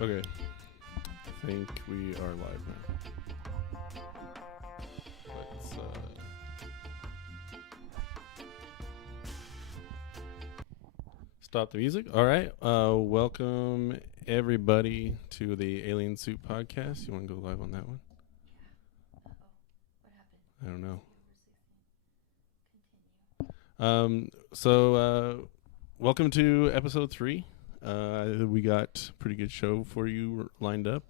Okay. I think we are live now. Let's stop the music. All right. Welcome everybody to the Alien Soup podcast. You want to go live on that one? What happened? I don't know. Welcome to episode 3. We got a pretty good show for you lined up.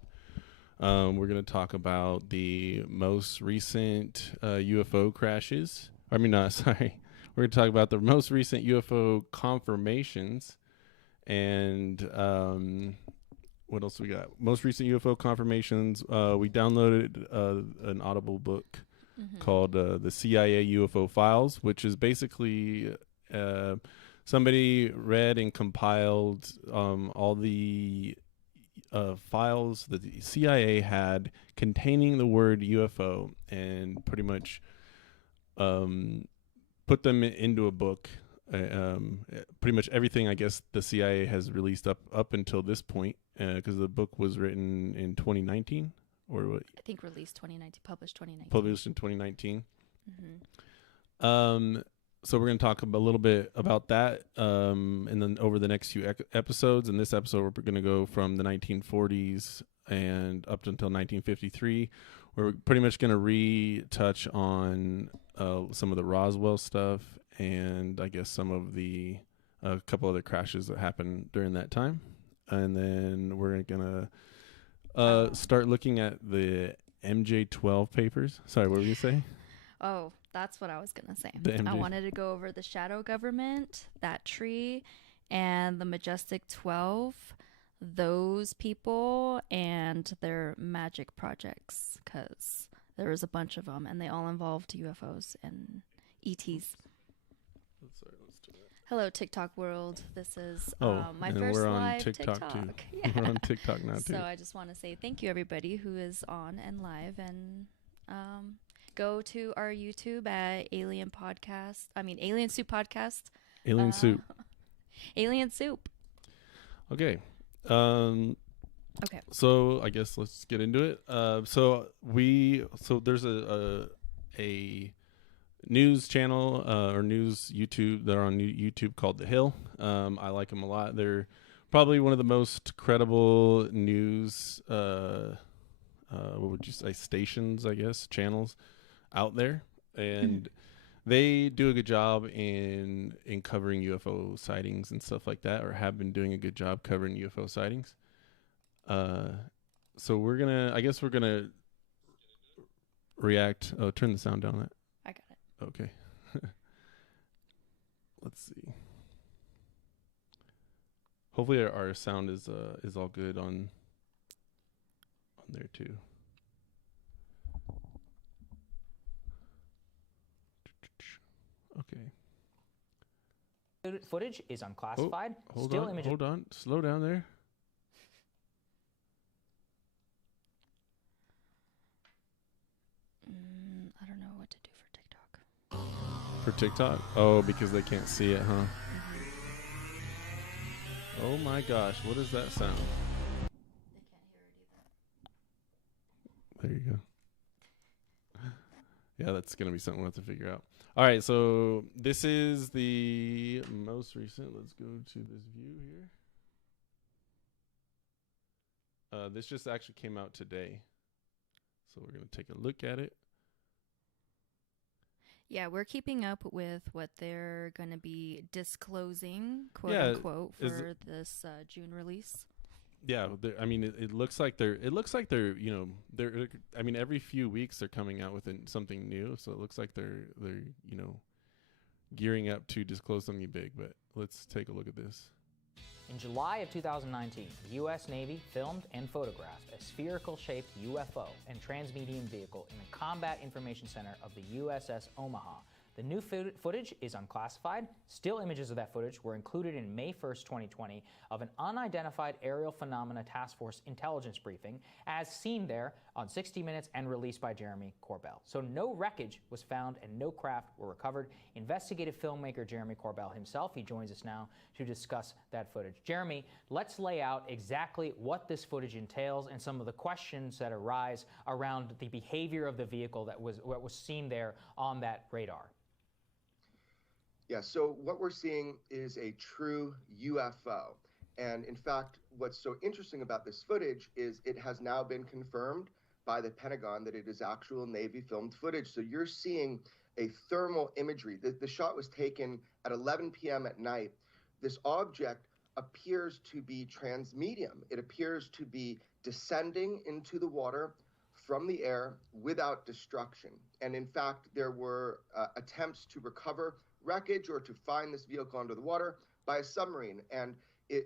We're going to talk about the most recent UFO crashes. We're going to talk about the most recent UFO confirmations. And what else we got? Most recent UFO confirmations. We downloaded an Audible book called the CIA UFO Files, which is basically somebody read and compiled all the files that the CIA had containing the word UFO and pretty much put them into a book. Pretty much everything, I guess, the CIA has released up until this point, because the book was written in 2019, or what? I think released 2019, published 2019. Published in 2019. So we're going to talk a little bit about that, and then over the next few episodes. In this episode, we're going to go from the 1940s and up until 1953. We're pretty much going to retouch on some of the Roswell stuff, and I guess some of the couple other crashes that happened during that time. And then we're going to start looking at the MJ-12 papers. Sorry, what were you saying? Oh, that's what I was going to say. I wanted to go over the shadow government, that tree, and the Majestic 12, those people, and their magic projects, because there was a bunch of them, and they all involved UFOs and ETs. Sorry, let's do that. Hello, TikTok world. This is my and first we're on live TikTok too. Yeah. We're on TikTok now too. So I just want to say thank you, everybody who is on and live, and go to our YouTube at Alien Soup Podcast. Alien Soup. Alien Soup. Okay. Okay. So I guess let's get into it. So there's a news channel or news YouTube. They're on YouTube called The Hill. I like them a lot. They're probably one of the most credible news. What would you say? Stations, I guess, channels out there, and they do a good job in covering UFO sightings and stuff like that, or have been doing a good job covering UFO sightings. So we're gonna react. Oh, turn the sound down. I got it. Okay. Let's see. Hopefully our sound is all good on there too. Okay. Footage is unclassified. Hold on. Slow down there. I don't know what to do for TikTok. For TikTok? Oh, because they can't see it, huh? Oh my gosh, what is that sound? They can't hear it either. There you go. Yeah, that's going to be something we'll have to figure out. All right, so this is the most recent. Let's go to this view here. This just actually came out today. So we're going to take a look at it. Yeah, we're keeping up with what they're going to be disclosing, quote unquote, for this June release. Yeah, it looks like they're every few weeks they're coming out with something new, so it looks like they're gearing up to disclose something big. But let's take a look at this. In July of 2019, the U.S. Navy filmed and photographed a spherical-shaped UFO and transmedium vehicle in the Combat Information Center of the USS Omaha The new footage is unclassified. Still images of that footage were included in May 1st, 2020, of an unidentified aerial phenomena task force intelligence briefing, as seen there on 60 Minutes and released by Jeremy Corbell. So no wreckage was found and no craft were recovered. Investigative filmmaker Jeremy Corbell himself, he joins us now to discuss that footage. Jeremy, let's lay out exactly what this footage entails and some of the questions that arise around the behavior of the vehicle that was seen there on that radar. Yeah, so what we're seeing is a true UFO. And in fact, what's so interesting about this footage is it has now been confirmed by the Pentagon that it is actual Navy filmed footage. So you're seeing a thermal imagery. The shot was taken at 11 p.m. at night. This object appears to be transmedium. It appears to be descending into the water from the air without destruction. And in fact, there were attempts to recover wreckage or to find this vehicle under the water by a submarine, and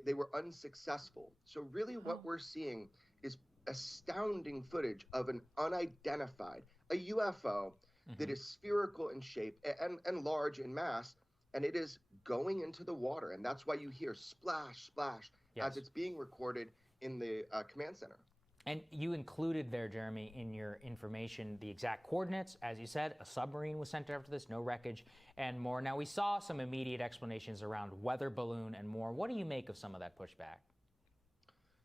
they were unsuccessful. So really what we're seeing is astounding footage of an unidentified, a UFO that is spherical in shape and large in mass, and it is going into the water. And that's why you hear splash, splash, as it's being recorded in the command center. And you included there, Jeremy, in your information the exact coordinates. As you said, a submarine was sent after this, no wreckage, and more. Now, we saw some immediate explanations around weather balloon and more. What do you make of some of that pushback?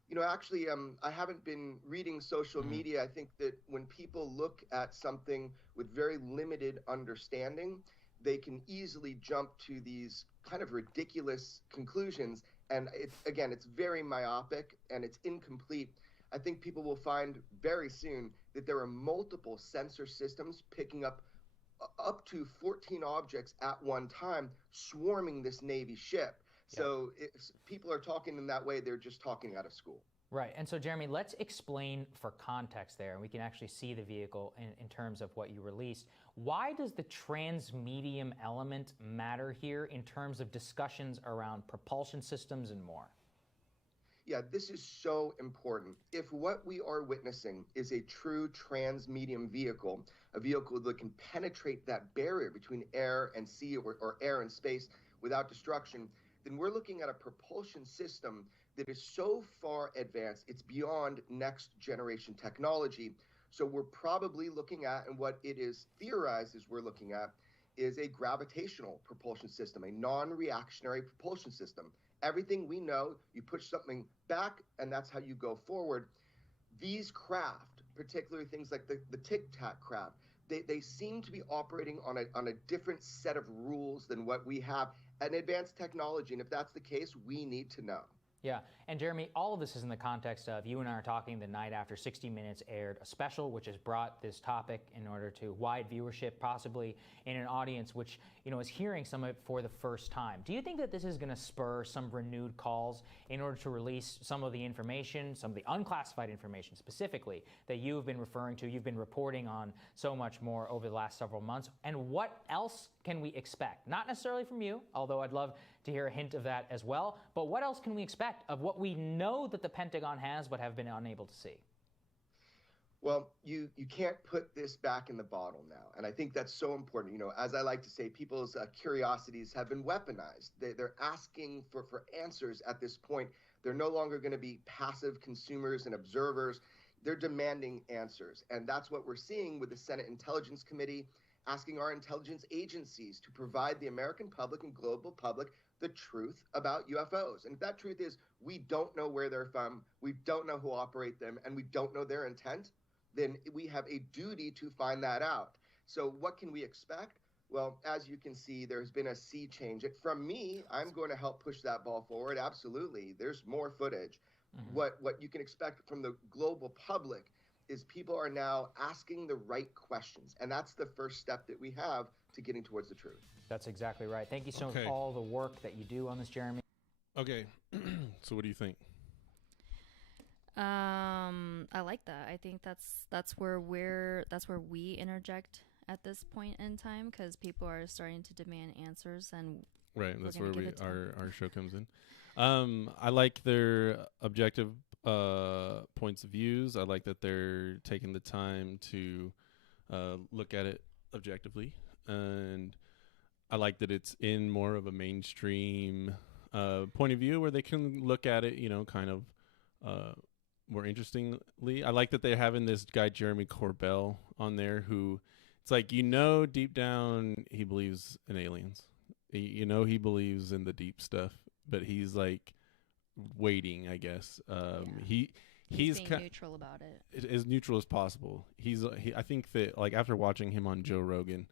You know, actually, I haven't been reading social media. I think that when people look at something with very limited understanding, they can easily jump to these kind of ridiculous conclusions. And it's very myopic and it's incomplete. I think people will find very soon that there are multiple sensor systems picking up to 14 objects at one time, swarming this Navy ship. So if people are talking in that way, they're just talking out of school. Right. And so, Jeremy, let's explain for context there, and we can actually see the vehicle in terms of what you released. Why does the transmedium element matter here in terms of discussions around propulsion systems and more? Yeah, this is so important. If what we are witnessing is a true transmedium vehicle, a vehicle that can penetrate that barrier between air and sea or air and space without destruction, then we're looking at a propulsion system that is so far advanced, it's beyond next generation technology. So we're probably looking at, and what it is theorized is we're looking at, is a gravitational propulsion system, a non-reactionary propulsion system. Everything we know, you push something back, and that's how you go forward. These craft, particularly things like the Tic Tac craft, they seem to be operating on a different set of rules than what we have, an advanced technology. And if that's the case, we need to know. Yeah, and Jeremy, all of this is in the context of you and I are talking the night after 60 Minutes aired a special which has brought this topic in order to wide viewership, possibly in an audience which, you know, is hearing some of it for the first time. Do you think that this is going to spur some renewed calls in order to release some of the information, some of the unclassified information specifically that you've been referring to, you've been reporting on so much more over the last several months? And what else can we expect? Not necessarily from you, although I'd love to hear a hint of that as well, but what else can we expect of what we know that the Pentagon has but have been unable to see? Well, you can't put this back in the bottle now. And I think that's so important. You know, as I like to say, people's curiosities have been weaponized. They're asking for answers at this point. They're no longer going to be passive consumers and observers. They're demanding answers. And that's what we're seeing with the Senate Intelligence Committee, asking our intelligence agencies to provide the American public and global public the truth about UFOs. And if that truth is we don't know where they're from, we don't know who operate them, and we don't know their intent, then we have a duty to find that out. So what can we expect? Well, as you can see, there's been a sea change. From me, I'm going to help push that ball forward. Absolutely. There's more footage. What you can expect from the global public is people are now asking the right questions. And that's the first step that we have to getting towards the truth. That's exactly right. Thank you so much for all the work that you do on this, Jeremy. Okay. So what do you think? I like that. I think that's where we interject at this point in time, because people are starting to demand answers, and right, that's where our show comes in. I like their objective points of views. I like that they're taking the time to look at it objectively, and I like that it's in more of a mainstream point of view where they can look at it, kind of more interestingly. I like that they're having this guy Jeremy Corbell on there who it's like, deep down he believes in aliens. He believes in the deep stuff, but he's like waiting, I guess. He's being neutral about it. As neutral as possible. I think that like after watching him on Joe Rogan,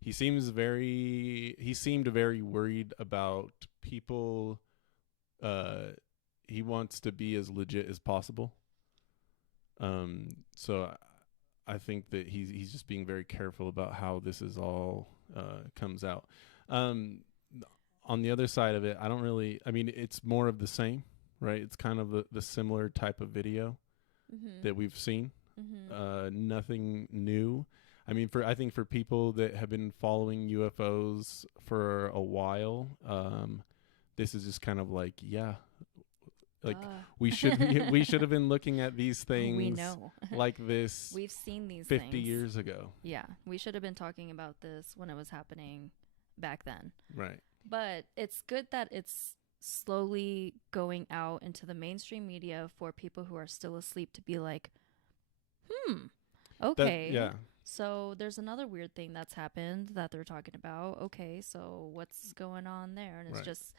he seemed very worried about people. He wants to be as legit as possible. So I think that he's just being very careful about how this is all comes out. On the other side of it, it's more of the same, right? It's kind of the similar type of video that we've seen. Nothing new. I think for people that have been following UFOs for a while, this is just kind of like, we should have been looking at these things. We know like this. We've seen these 50 things. years ago. Yeah, we should have been talking about this when it was happening back then. Right. But it's good that it's slowly going out into the mainstream media for people who are still asleep to be like, okay. Yeah. So there's another weird thing that's happened that they're talking about. Okay, so what's going on there? And it's Right. just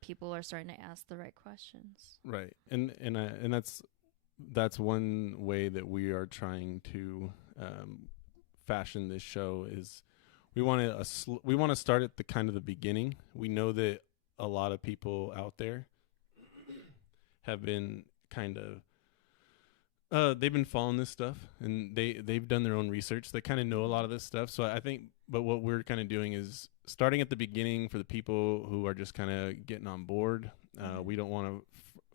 people are starting to ask the right questions. Right. And that's one way that we are trying to fashion this show is we want to start at the kind of the beginning. We know that a lot of people out there have been kind of they've been following this stuff and they've done their own research. They kind of know a lot of this stuff. So I think, but what we're kind of doing is starting at the beginning for the people who are just kind of getting on board. We don't want to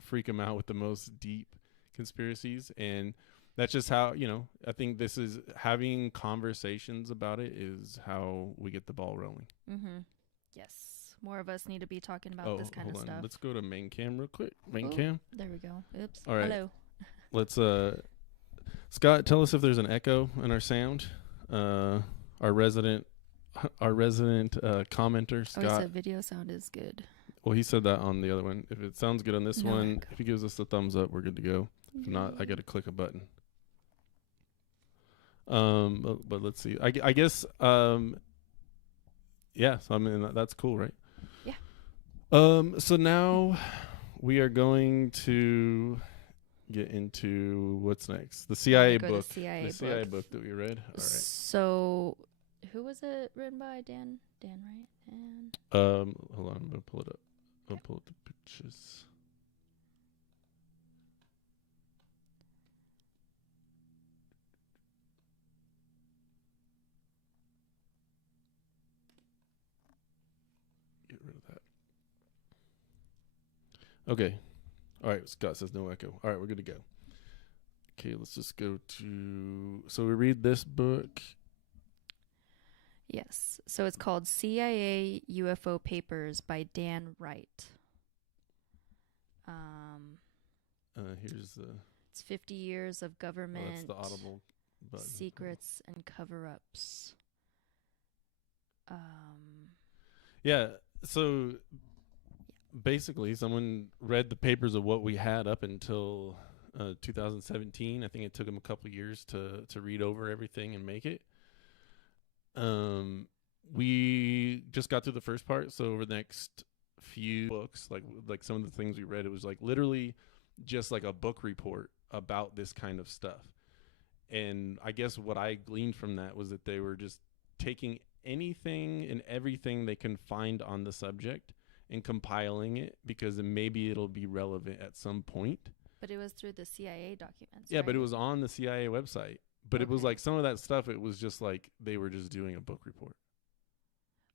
freak them out with the most deep conspiracies, and that's just how, I think this is having conversations about it is how we get the ball rolling. Yes. More of us need to be talking about this kind of stuff. Let's go to main cam real quick. Main Ooh, cam. There we go. Oops. All right. Hello. Let's Scott, tell us if there's an echo in our sound. Our resident commenter, Scott. Oh, he said video sound is good. Well, he said that on the other one. If it sounds good on this No one, echo. if he gives us a thumbs up, we're good to go. If not, I got to click a button. But let's see. I guess yeah. So that's cool, right? Yeah. So now we are going to get into what's next. The CIA book. The CIA book that we read. All right. So, who was it written by? Dan, right? And hold on. I'm gonna pull it up. I'll pull up the pictures. Get rid of that. Okay. All right. Scott says no echo. All right, we're good to go. Okay, let's just go to. So we read this book. Yes. So it's called CIA UFO Papers by Dan Wright. Here's the. It's 50 years of government That's the audible button. secrets and cover-ups. Yeah. So basically, someone read the papers of what we had up until 2017. I think it took them a couple of years to read over everything and make it. We just got through the first part, so over the next few books, like some of the things we read, it was like literally just like a book report about this kind of stuff. And I guess what I gleaned from that was that they were just taking anything and everything they can find on the subject and compiling it because maybe it'll be relevant at some point. But it was through the CIA documents. Yeah, right? but it was on the CIA website. But it was like some of that stuff, it was just like they were just doing a book report.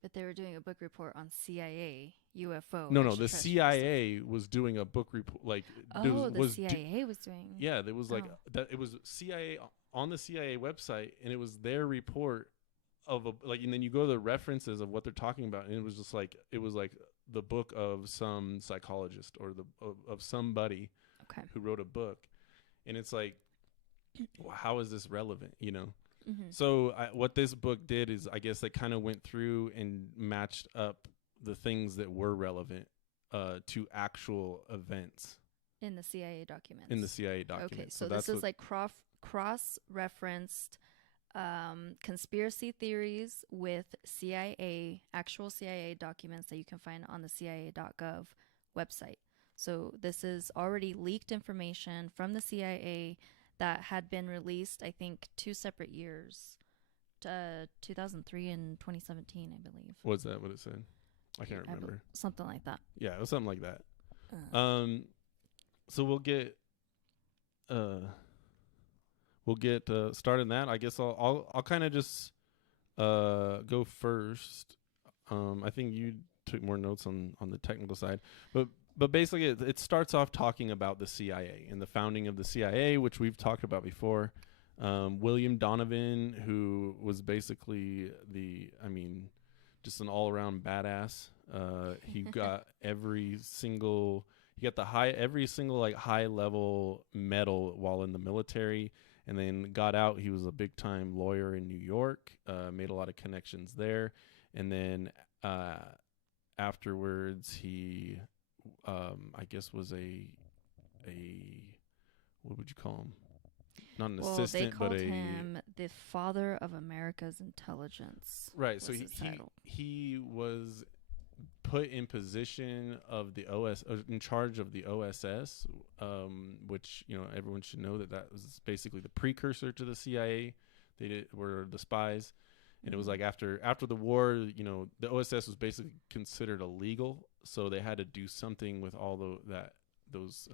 But they were doing a book report on CIA UFO. No, the CIA was doing a book report. Like, the CIA was doing. Yeah, there was like that. It was CIA on the CIA website, and it was their report of and then you go to the references of what they're talking about, and it was just like the book of some psychologist or of somebody who wrote a book, and it's like, well, how is this relevant? So what this book did is, I guess, they kind of went through and matched up the things that were relevant to actual events in the CIA documents. Okay, so this is like cross-referenced conspiracy theories with actual CIA documents that you can find on the CIA.gov website. So this is already leaked information from the CIA that had been released, I think, 2 separate years, 2003 and 2017, I believe. Was that what it said? I can't remember. Something like that. Yeah, it was something like that. So we'll get started in that. I guess I'll kind of just go first. I think you took more notes on the technical side, but basically it starts off talking about the CIA and the founding of the CIA, which we've talked about before. William Donovan, who was basically just an all-around badass. He got every single high-level medal while in the military, and then got out. He was a big-time lawyer in New York, made a lot of connections there, and then afterwards he, I guess, was a what would you call him? Not an assistant, they called him the father of America's intelligence. Right. So he was put in position of the in charge of the OSS, which, everyone should know that was basically the precursor to the CIA. They were the spies, and it was like after the war, the OSS was basically considered illegal, so they had to do something with all those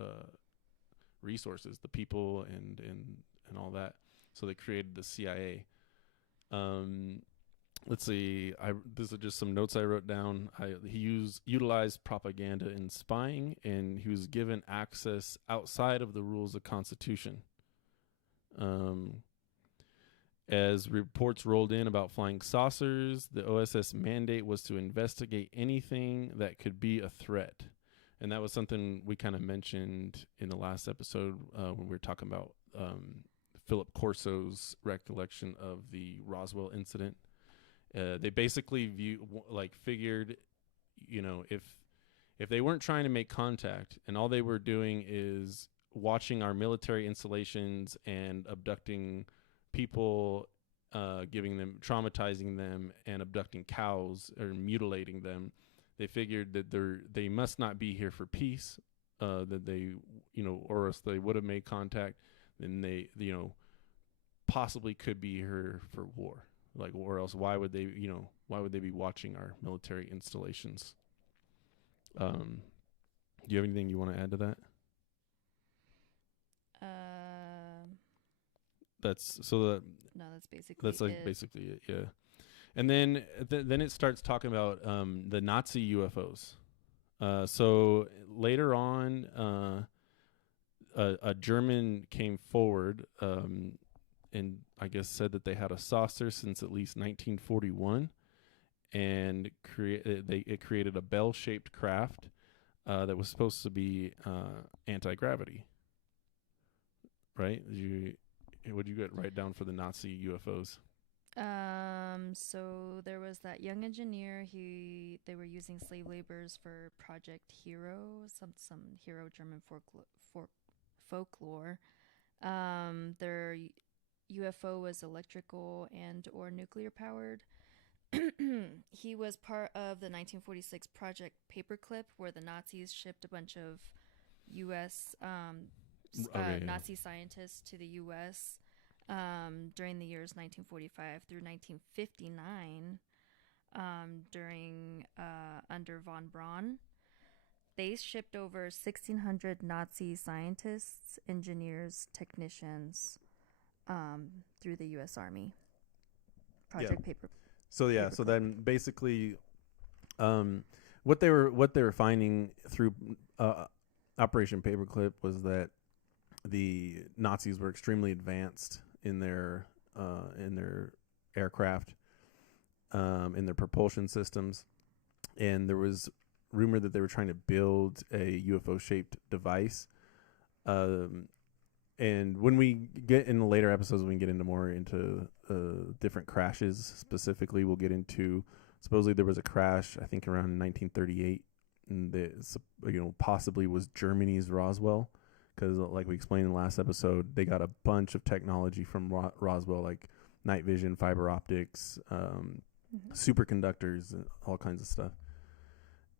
resources, the people and all that. So they created the CIA. Let's see. These are just some notes I wrote down. He utilized propaganda in spying, and he was given access outside of the rules of Constitution. As reports rolled in about flying saucers, the OSS mandate was to investigate anything that could be a threat. And that was something we kind of mentioned in the last episode when we were talking about Philip Corso's recollection of the Roswell incident. They basically figured, if they weren't trying to make contact and all they were doing is watching our military installations and abducting people, traumatizing them and abducting cows or mutilating them, they figured that they must not be here for peace, that they, or else they would have made contact, and they, possibly could be here for war. Or else why would they be watching our military installations? Do you have anything you want to add to that? That's basically it. Yeah. And then it starts talking about the Nazi UFOs. So later on, a German came forward and I guess said that they had a saucer since at least 1941, and it created a bell-shaped craft that was supposed to be anti-gravity. Right? What did you write down for the Nazi UFOs? So there was that young engineer. They were using slave laborers for Project Hero, some hero German folklore. Their UFO was electrical and or nuclear powered. He was part of the 1946 Project Paperclip, where the Nazis shipped a bunch of U.S. Nazi scientists to the U.S. During the years 1945 through 1959, under von Braun. They shipped over 1,600 Nazi scientists, engineers, technicians through the U.S. Army. Project Paper. So then basically, what they were finding through Operation Paperclip was that the Nazis were extremely advanced in their aircraft, in their propulsion systems, and there was rumor that they were trying to build a UFO-shaped device, and and when we get in the later episodes, we can get into more into different crashes. Specifically, we'll get into supposedly there was a crash, I think around 1938, and that possibly was Germany's Roswell, because like we explained in the last episode, they got a bunch of technology from Roswell, like night vision, fiber optics, superconductors, and all kinds of stuff.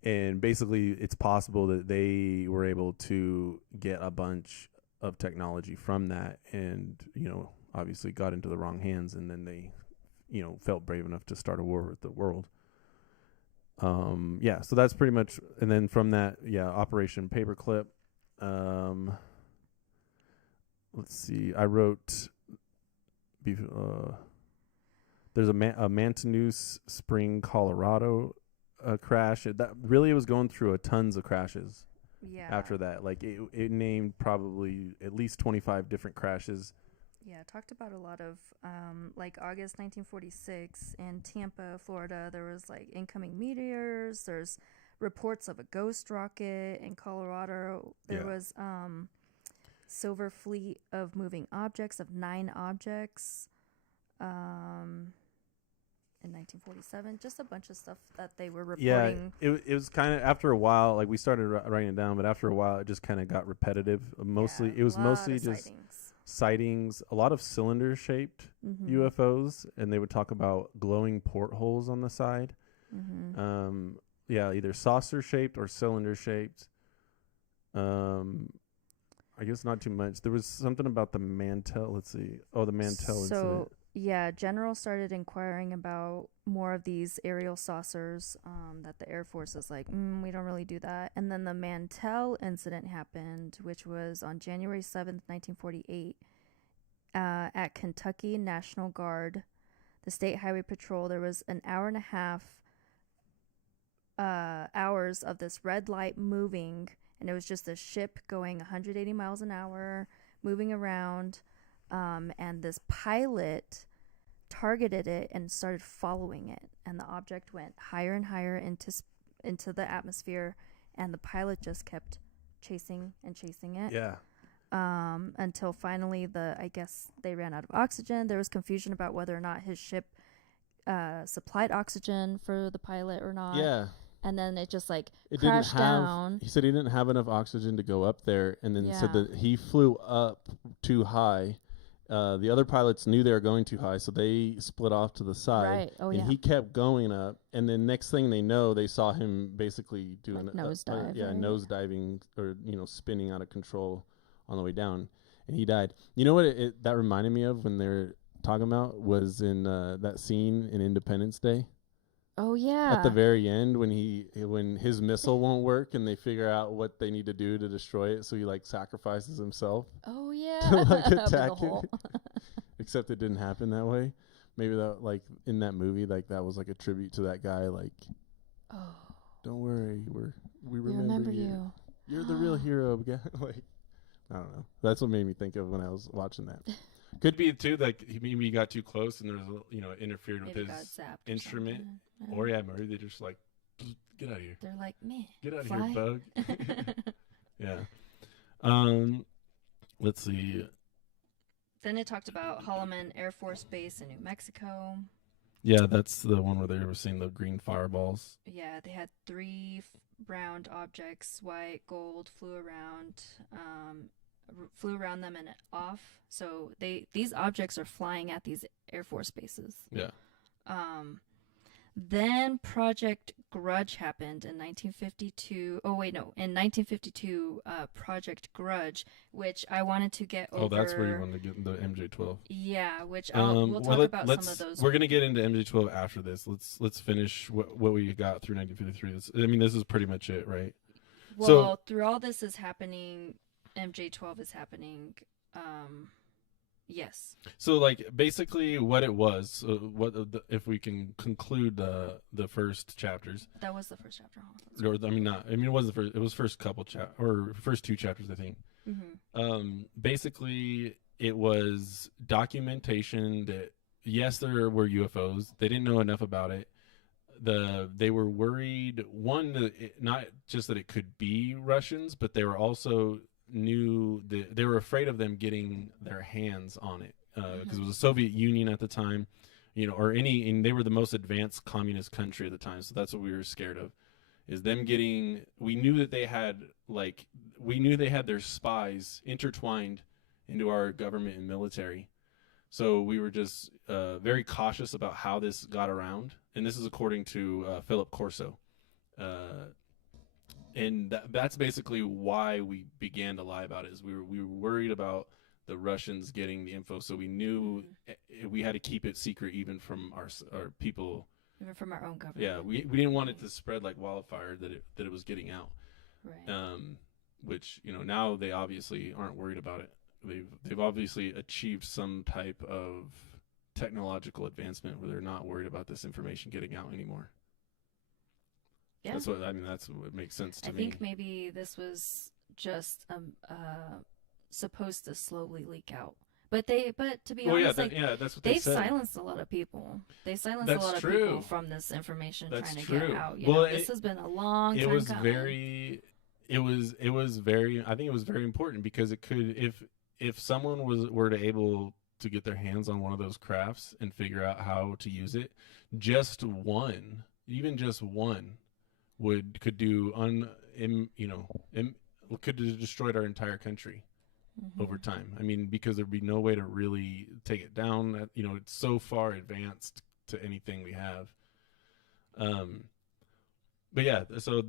And basically, it's possible that they were able to get a bunch of technology from that, and obviously got into the wrong hands, and then they felt brave enough to start a war with the world. So that's pretty much, and then from that, Operation Paperclip. Let's see, I wrote there's a Mantanus Spring, Colorado crash. That really was going through tons of crashes. Yeah. After that, like it named probably at least 25 different crashes. Yeah, talked about a lot of like August 1946 in Tampa, Florida. There was like incoming meteors. There's reports of a ghost rocket in Colorado. There was silver fleet of moving objects, of 9 objects. In 1947, just a bunch of stuff that they were reporting. Yeah, it was kind of, after a while, like we started writing it down, but after a while it just kind of got repetitive. It was mostly just sightings, a lot of cylinder shaped UFOs, and they would talk about glowing portholes on the side. Either saucer shaped or cylinder shaped. I guess not too much. There was something about the Mantel. Let's see. Oh, the Mantel Incident. Yeah, General started inquiring about more of these aerial saucers that the Air Force is like, we don't really do that. And then the Mantel Incident happened, which was on January 7th, 1948, at Kentucky National Guard, the State Highway Patrol. There was an hour and a half hours of this red light moving, and it was just a ship going 180 miles an hour, moving around. And this pilot targeted it and started following it, and the object went higher and higher into the atmosphere, and the pilot just kept chasing it. Yeah. Until finally, I guess they ran out of oxygen. There was confusion about whether or not his ship supplied oxygen for the pilot or not. Yeah. And then it just crashed down. He said he didn't have enough oxygen to go up there, and then said that he flew up too high. The other pilots knew they were going too high, so they split off to the side. Right. Oh, and he kept going up, and then next thing they know, they saw him basically doing nosedive. Nosediving, or spinning out of control on the way down, and he died. You know what that reminded me of when they're talking about was in that scene in Independence Day. Oh yeah. At the very end, when his missile won't work and they figure out what they need to do to destroy it, so he sacrifices himself. Oh yeah. To attack it. Except it didn't happen that way. Maybe that in that movie, that was a tribute to that guy. Oh, don't worry, we remember you. You're the real hero. I don't know. That's what made me think of when I was watching that. Could be too, maybe he got too close and there's interfered with his instrument. Or maybe they just get out of here. They're like, man, get out of here, bug. Yeah. Let's see. Then it talked about Holloman Air Force Base in New Mexico. Yeah, that's the one where they were seeing the green fireballs. Yeah, they had 3 round objects, white, gold, flew around them and off. So these objects are flying at these Air Force bases. Yeah. Then Project Grudge happened in 1952. Oh wait, no, in 1952, Project Grudge, which I wanted to get over. Oh, that's where you wanted to get the MJ-12. Yeah, which we'll talk about some of those. We're gonna get into MJ-12 after this. Let's finish what we got through 1953. This is pretty much it, right? Well, through all this is happening, MJ-12 is happening. Yes. So basically what it was, if we can conclude the first chapters. That was the first chapter. It was the first. It was first couple first 2 chapters, I think. Mm-hmm. Basically it was documentation that yes, there were UFOs. They didn't know enough about it. They were worried, one, not just that it could be Russians, but they were also knew that they were afraid of them getting their hands on it because it was the Soviet Union at the time, and they were the most advanced communist country at the time. So that's what we were scared of, is them getting. We knew that they had their spies intertwined into our government and military. So we were just very cautious about how this got around. And this is according to Philip Corso. And that's basically why we began to lie about it, is we were worried about the Russians getting the info. So we knew we had to keep it secret even from our people. Even from our own government. Yeah, we didn't want it to spread like wildfire that it was getting out. Right. Which, now they obviously aren't worried about it. They've obviously achieved some type of technological advancement where they're not worried about this information getting out anymore. Yeah. That's what makes sense to me. I think maybe this was just supposed to slowly leak out. But to be honest, that's what they said. Silenced a lot of people. They silenced That's a lot of true. people from this information That's trying to true. get out. This has been a long time coming. It was very I think it was very important, because it could, if someone were to able to get their hands on one of those crafts and figure out how to use it, even just one could have destroyed our entire country over time. I mean, because there'd be no way to really take it down. It's so far advanced to anything we have. But yeah, so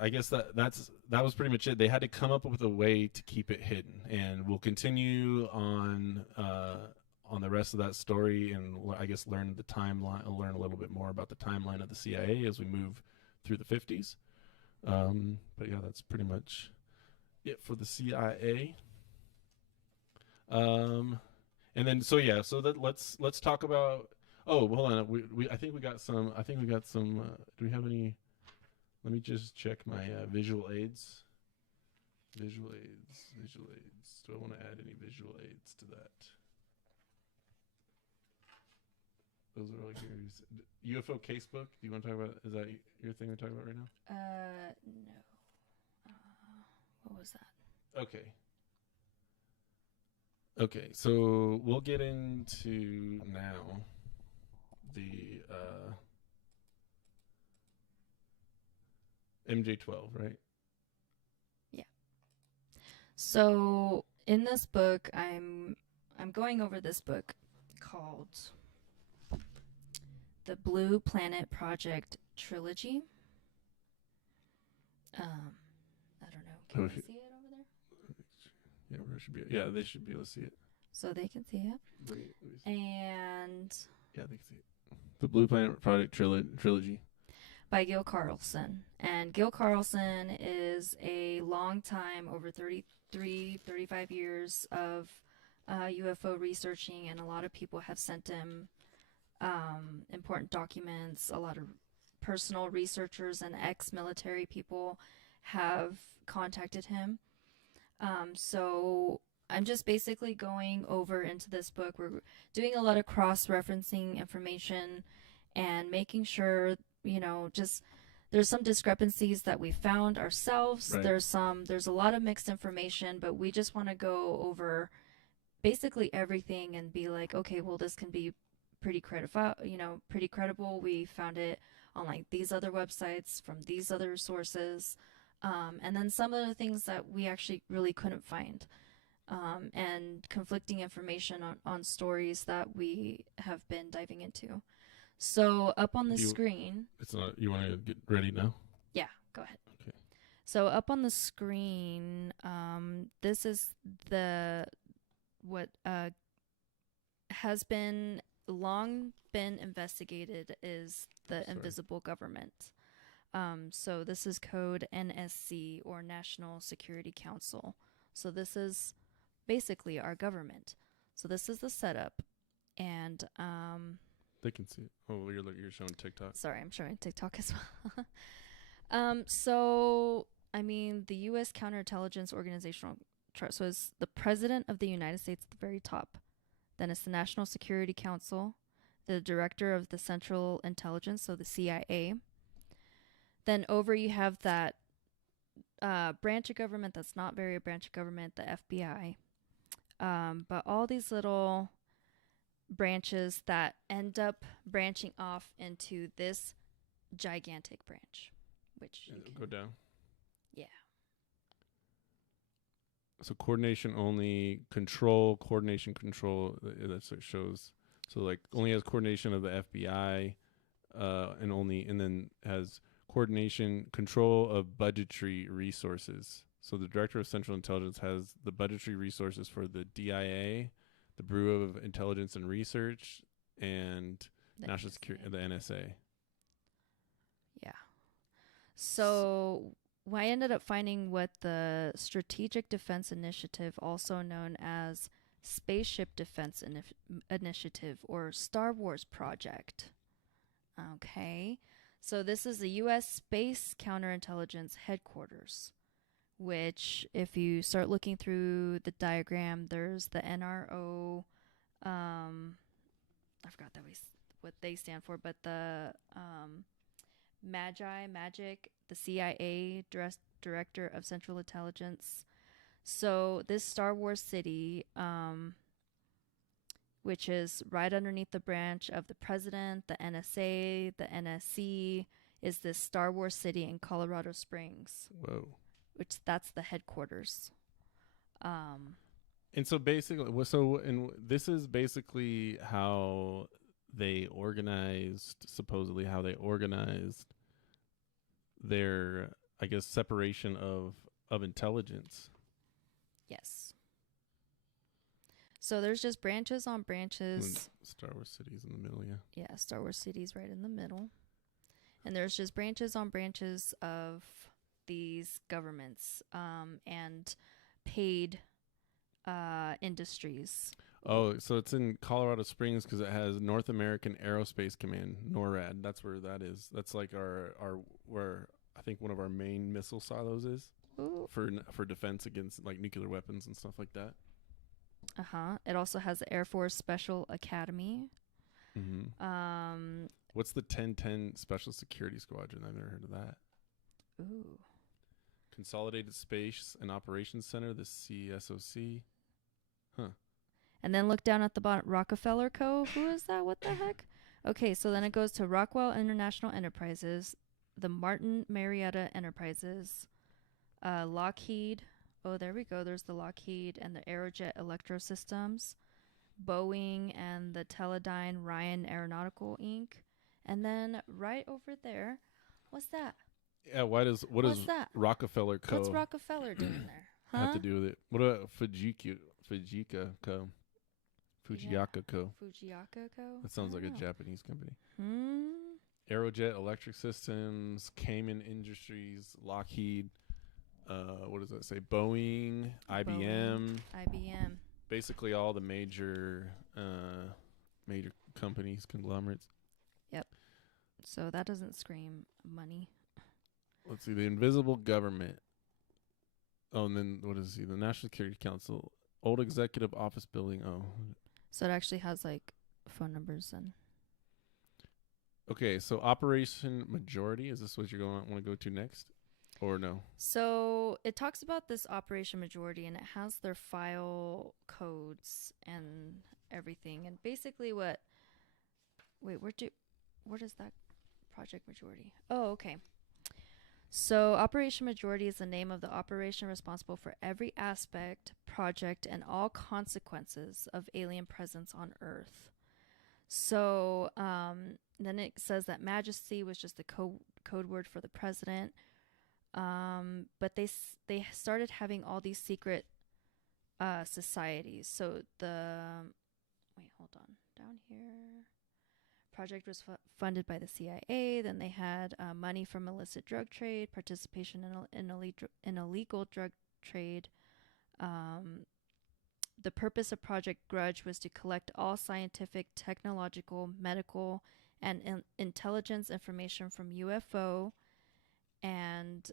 I guess that was pretty much it. They had to come up with a way to keep it hidden, and we'll continue on the rest of that story, and I guess learn a little bit more about the timeline of the CIA as we move through the 50s. But yeah, that's pretty much it for the CIA. And then let's talk about. Oh, hold on. I think we got some. Do we have any? Let me just check my visual aids. Visual aids. Do I want to add any visual aids to that? Those are all yours. UFO casebook. Do you want to talk about? Is that your thing we're talking about right now? No. What was that? Okay, so we'll get into now the MJ-12, right? Yeah. So in this book, I'm going over this book called The Blue Planet Project Trilogy. I don't know. Can you see it over there? Yeah, they should be able to see it. So they can see it. Let me see. And yeah, they can see it. The Blue Planet Project Trilogy. By Gil Carlson. And Gil Carlson is a long time, over 35 years of UFO researching, and a lot of people have sent him important documents. A lot of personal researchers and ex-military people have contacted him. So I'm just basically going over into this book. We're doing a lot of cross-referencing information and making sure, just there's some discrepancies that we found ourselves. Right. There's a lot of mixed information, but we just want to go over basically everything and be like, okay, well, this can be pretty credible. We found it on like these other websites from these other sources. And then some of the things that we actually really couldn't find, and conflicting information on stories that we have been diving into. So up on the screen... You want to get ready now? Yeah, go ahead. Okay. So up on the screen, this is what has been long been investigated is the invisible government. So this is code NSC, or National Security Council. So this is basically our government. So this is the setup, and they can see it. Oh, you're showing TikTok. Sorry, I'm showing TikTok as well. So I mean, the U.S. Counterintelligence Organizational Chart. So it's the President of the United States at the very top. Then it's the National Security Council, the Director of the Central Intelligence, so the CIA. Then over you have that branch of government that's not very a branch of government, the FBI. But all these little branches that end up branching off into this gigantic branch, which you can go down. Yeah. So coordination only, coordination control. That's what it shows. So like only has coordination of the FBI, and then has coordination control of budgetary resources. So the Director of Central Intelligence has the budgetary resources for the DIA, the Bureau of Intelligence and Research, and The National NSA. Security, the NSA. Yeah. So I ended up finding what the Strategic Defense Initiative, also known as Spaceship Defense Initiative or Star Wars Project. Okay. So this is the U.S. Space Counterintelligence Headquarters, which if you start looking through the diagram, there's the NRO, I forgot what they stand for, but the Magic, the CIA Director of Central Intelligence. So this Star Wars city, which is right underneath the branch of the president, the NSA, the NSC, is this Star Wars city in Colorado Springs. Whoa. Which that's the headquarters. And so basically, this is basically how they supposedly how they organized their, I guess, separation of intelligence. Yes. So there's just branches on branches. Star Wars City's in the middle, yeah. Yeah, Star Wars City's right in the middle. And there's just branches on branches of these governments and paid industries. Oh, so it's in Colorado Springs because it has North American Aerospace Command, NORAD. That's where that is. That's like where I think one of our main missile silos is. Ooh. For defense against like nuclear weapons and stuff like that. It also has the Air Force Special Academy. Mm-hmm. What's the 1010 Special Security Squadron? I've never heard of that. Ooh. Consolidated Space and Operations Center, the CSOC. Huh. And then look down at the bottom, Rockefeller Co. Who is that? What the heck? Okay, so then it goes to Rockwell International Enterprises, the Martin Marietta Enterprises, Lockheed. Oh, there we go. There's the Lockheed and the Aerojet Electrosystems, Boeing, and the Teledyne Ryan Aeronautical Inc. And then right over there, what's that? Yeah, what's that? Rockefeller Co. What's Rockefeller doing there? Huh? Have to do with it. What about Fujika Co? Fujiyaka Co. Fujiyaka Co. That sounds like a Japanese company. Hmm. Aerojet Electric Systems, Cayman Industries, Lockheed. What does that say? Boeing, IBM. IBM. Basically all the major companies, conglomerates. Yep. So that doesn't scream money. Let's see, the invisible government. Oh, and then what is he? The National Security Council, Old Executive Office Building. Oh. So it actually has like phone numbers and. Okay, so Operation Majority. Is this what you're going to want to go to next? Or no? So it talks about this Operation Majority, and it has their file codes and everything. And basically what is that Project Majority? Oh, okay. So Operation Majority is the name of the operation responsible for every aspect, project, and all consequences of alien presence on Earth. So then it says that Majesty was just the code word for the president. But they started having all these secret societies. So hold on, down here. Project was funded by the CIA. Then they had money from illicit drug trade, participation in illegal drug trade. The purpose of Project Grudge was to collect all scientific, technological, medical, and intelligence information from UFO. And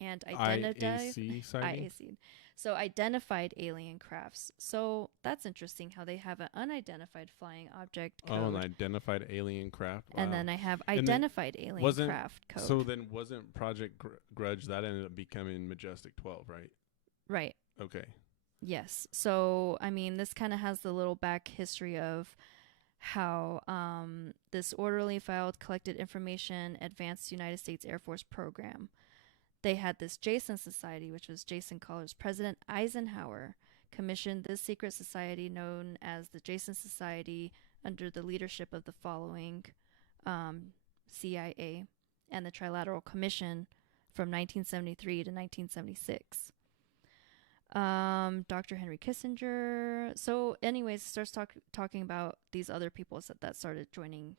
and identified IAC sighting? IAC. So identified alien crafts. So that's interesting how they have an unidentified flying object code. Oh, an identified alien craft. Wow. And then I have then identified alien craft code. So then wasn't Project Grudge, that ended up becoming Majestic 12, right? Right. Okay. Yes. So, I mean, this kind of has the little back history of how this orderly filed collected information advanced United States Air Force program. They had this Jason Society, which was Jason Collins. President Eisenhower commissioned this secret society known as the Jason Society under the leadership of the following CIA and the Trilateral Commission from 1973 to 1976. Dr. Henry Kissinger. So anyways, it starts talking about these other people that started joining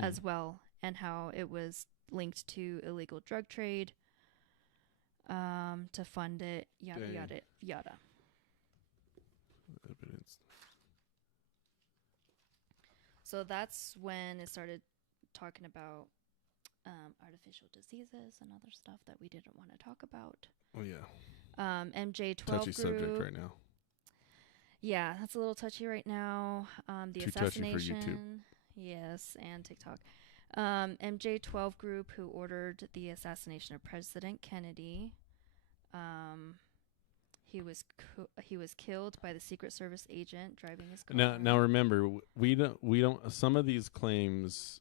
as well, and how it was linked to illegal drug trade to fund it, yada, yada, yada. Evidence. So that's when it started talking about artificial diseases and other stuff that we didn't want to talk about. Oh, yeah. MJ-12 Touchy group. subject right now. Yeah, that's a little touchy right now. The Too Assassination. touchy for YouTube. Yes, and TikTok. MJ-12 group who ordered the assassination of President Kennedy. He was killed by the Secret Service agent driving his car. Now remember, we don't. Some of these claims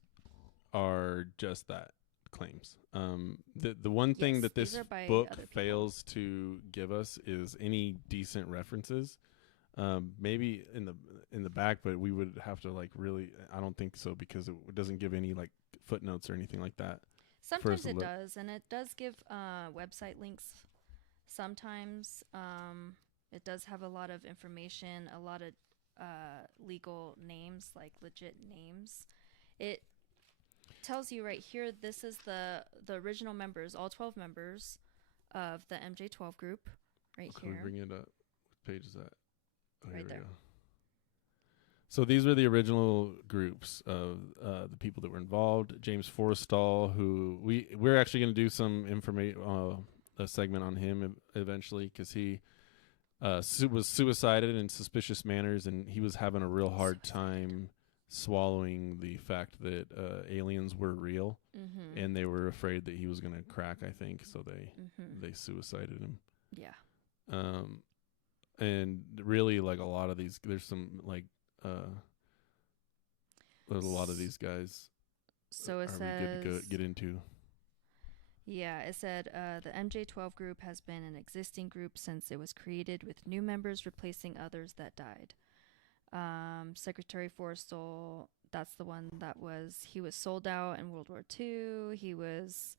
are just that, claims. The one thing that this book fails to give us is any decent references. Maybe in the back, but we would have to like really. I don't think so, because it doesn't give any like footnotes or anything like that. Sometimes it does, and it does give website links. Sometimes it does have a lot of information, a lot of legal names, like legit names. It tells you right here, this is the original members, all 12 members of the MJ-12 group, right here. Can we bring it up? What page is that? Oh, right there. Go. So these were the original groups of the people that were involved. James Forrestal, who we're actually going to do some a segment on him eventually, because he was suicided in suspicious manners, and he was having a real hard time swallowing the fact that aliens were real, and they were afraid that he was going to crack, I think, so they suicided him. Yeah. And really, like, a lot of these, there's some like there's a lot of these guys. So it says, we good to get into. Yeah, it said the MJ-12 group has been an existing group since it was created, with new members replacing others that died. Secretary Forrestal, that's the one he was sold out in World War II. He was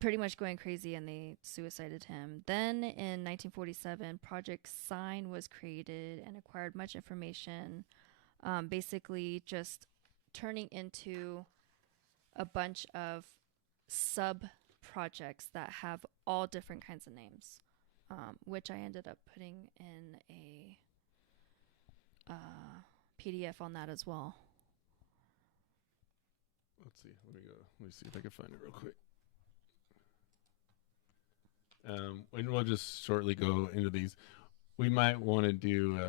pretty much going crazy, and they suicided him. Then in 1947, Project Sign was created and acquired much information, basically just turning into a bunch of sub-projects that have all different kinds of names, which I ended up putting in a PDF on that as well. Let's see. Let me see if I can find it real quick. And we'll just shortly go into these. We might want to do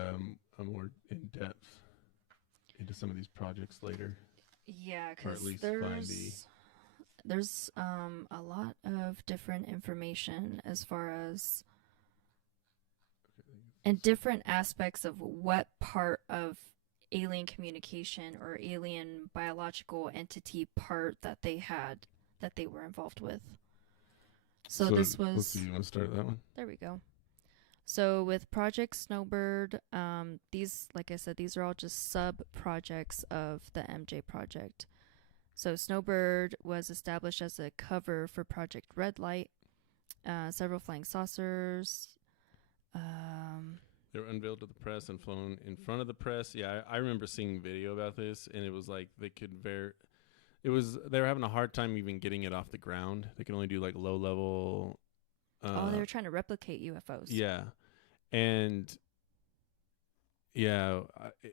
a more in-depth into some of these projects later. Yeah, because there's a lot of different information as far as and different aspects of what part of alien communication or alien biological entity part that they were involved with. So this was. Let's see. You want to start that one? There we go. So with Project Snowbird, these, like I said, these are all just sub-projects of the MJ project. So Snowbird was established as a cover for Project Red Light. Several flying saucers. They were unveiled to the press and flown in front of the press. Yeah, I remember seeing video about this, and it was like they were having a hard time even getting it off the ground. They could only do like low level. They were trying to replicate UFOs. Yeah. And Yeah,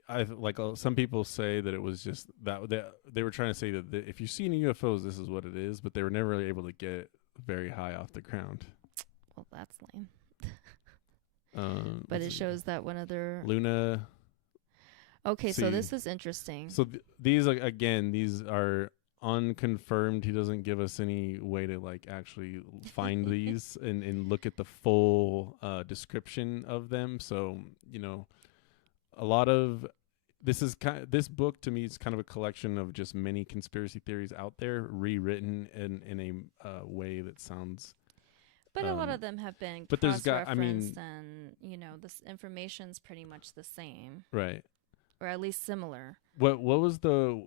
I like some people say that it was just that they were trying to say that if you see any UFOs, this is what it is, but they were never really able to get very high off the ground. Well, that's lame. But let's it see. shows that one of their Luna. Okay, See, so this is interesting. So these are unconfirmed. He doesn't give us any way to like actually find these and look at the full description of them. So, you know, a lot of this book to me is kind of a collection of just many conspiracy theories out there rewritten in a way that sounds. But a lot of them have been but there's got, I mean, cross-referenced, and you know, this information's pretty much the same, right? or at least similar. What was the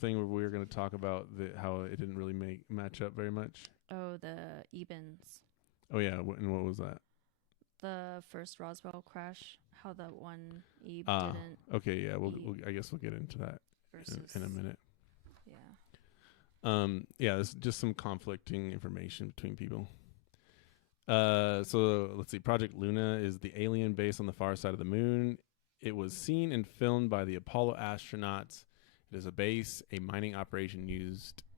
thing where we were going to talk about how it didn't really match up very much? Oh, the Ebens. Oh yeah, and what was that? The first Roswell crash. How the one Ebe didn't. Okay, yeah. I guess we'll get into that in a minute. Yeah. Yeah. There's just some conflicting information between people. So let's see. Project Luna is the alien base on the far side of the moon. It was seen and filmed by the Apollo astronauts. It is a base, a mining operation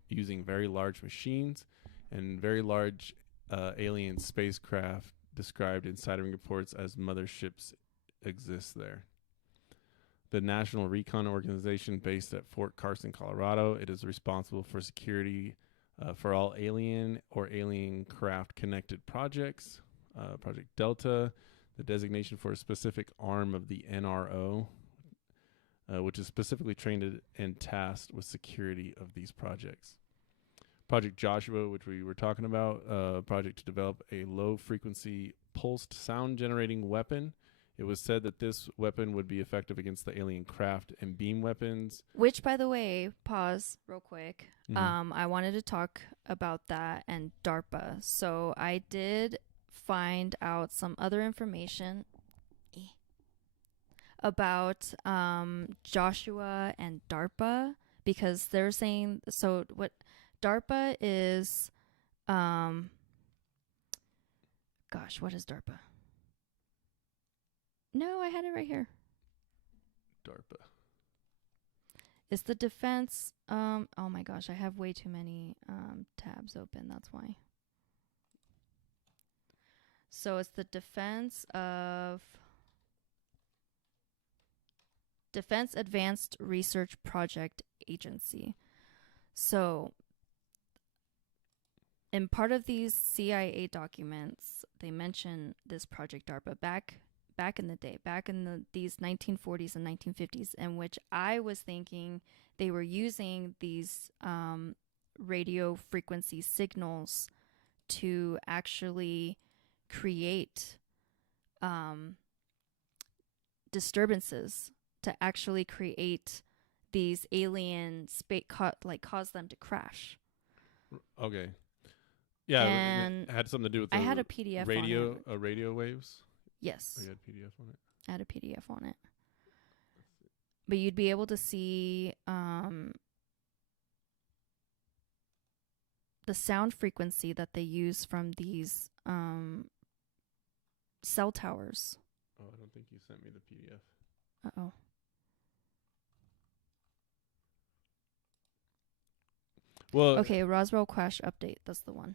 using very large machines and very large alien spacecraft described in sighting reports as motherships exist there. The National Recon Organization based at Fort Carson, Colorado. It is responsible for security for all alien or alien craft connected projects. Project Delta, the designation for a specific arm of the NRO, which is specifically trained and tasked with security of these projects. Project Joshua, which we were talking about, project to develop a low-frequency pulsed sound-generating weapon. It was said that this weapon would be effective against the alien craft and beam weapons. Which, by the way, pause real quick. Mm-hmm. I wanted to talk about that and DARPA. So I did find out some other information about Joshua and DARPA, because they're saying, so what DARPA is, gosh, what is DARPA? No, I had it right here. DARPA. It's the defense. Oh my gosh, I have way too many tabs open. That's why. So it's the Defense Advanced Research Project Agency. So in part of these CIA documents, they mention this Project DARPA back in the day, these 1940s and 1950s, in which I was thinking they were using these radio frequency signals to actually create disturbances, to actually create these alien cause them to crash. Okay. Yeah, and it had something to do with the I had a PDF radio, on it. Radio waves. Yes. Oh, you had PDF on it? I had a PDF on it. But you'd be able to see the sound frequency that they use from these cell towers. Oh, I don't think you sent me the PDF. Uh-oh. Well, okay, Roswell crash update. That's the one.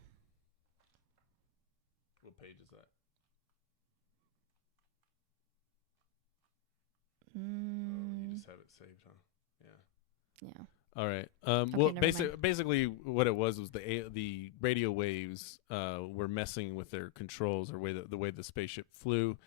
What page is that? You just have it saved, huh? Yeah. Yeah. All right. Okay, Well, never basically, what it was the radio waves were messing with their controls, or the way the spaceship flew,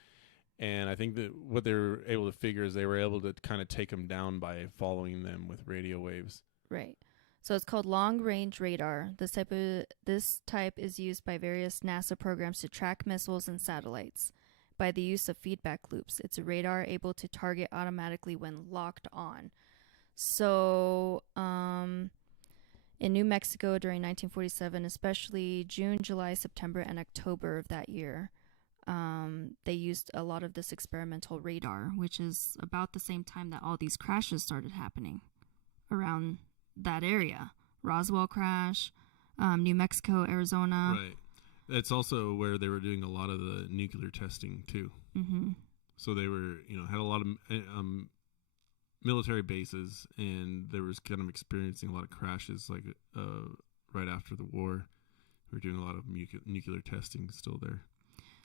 and I think that what they were able to figure is they were able to kind of take them down by following them with radio waves. Right. So it's called long-range radar. This type is used by various NASA programs to track missiles and satellites. By the use of feedback loops, it's a radar able to target automatically when locked on. So, in New Mexico during 1947, especially June, July, September, and October of that year, they used a lot of this experimental radar, which is about the same time that all these crashes started happening around that area. Roswell crash, New Mexico, Arizona. Right. It's also where they were doing a lot of the nuclear testing too. Mm-hmm. So they were, had a lot of military bases, and they was kind of experiencing a lot of crashes, like right after the war. We were doing a lot of nuclear testing still there.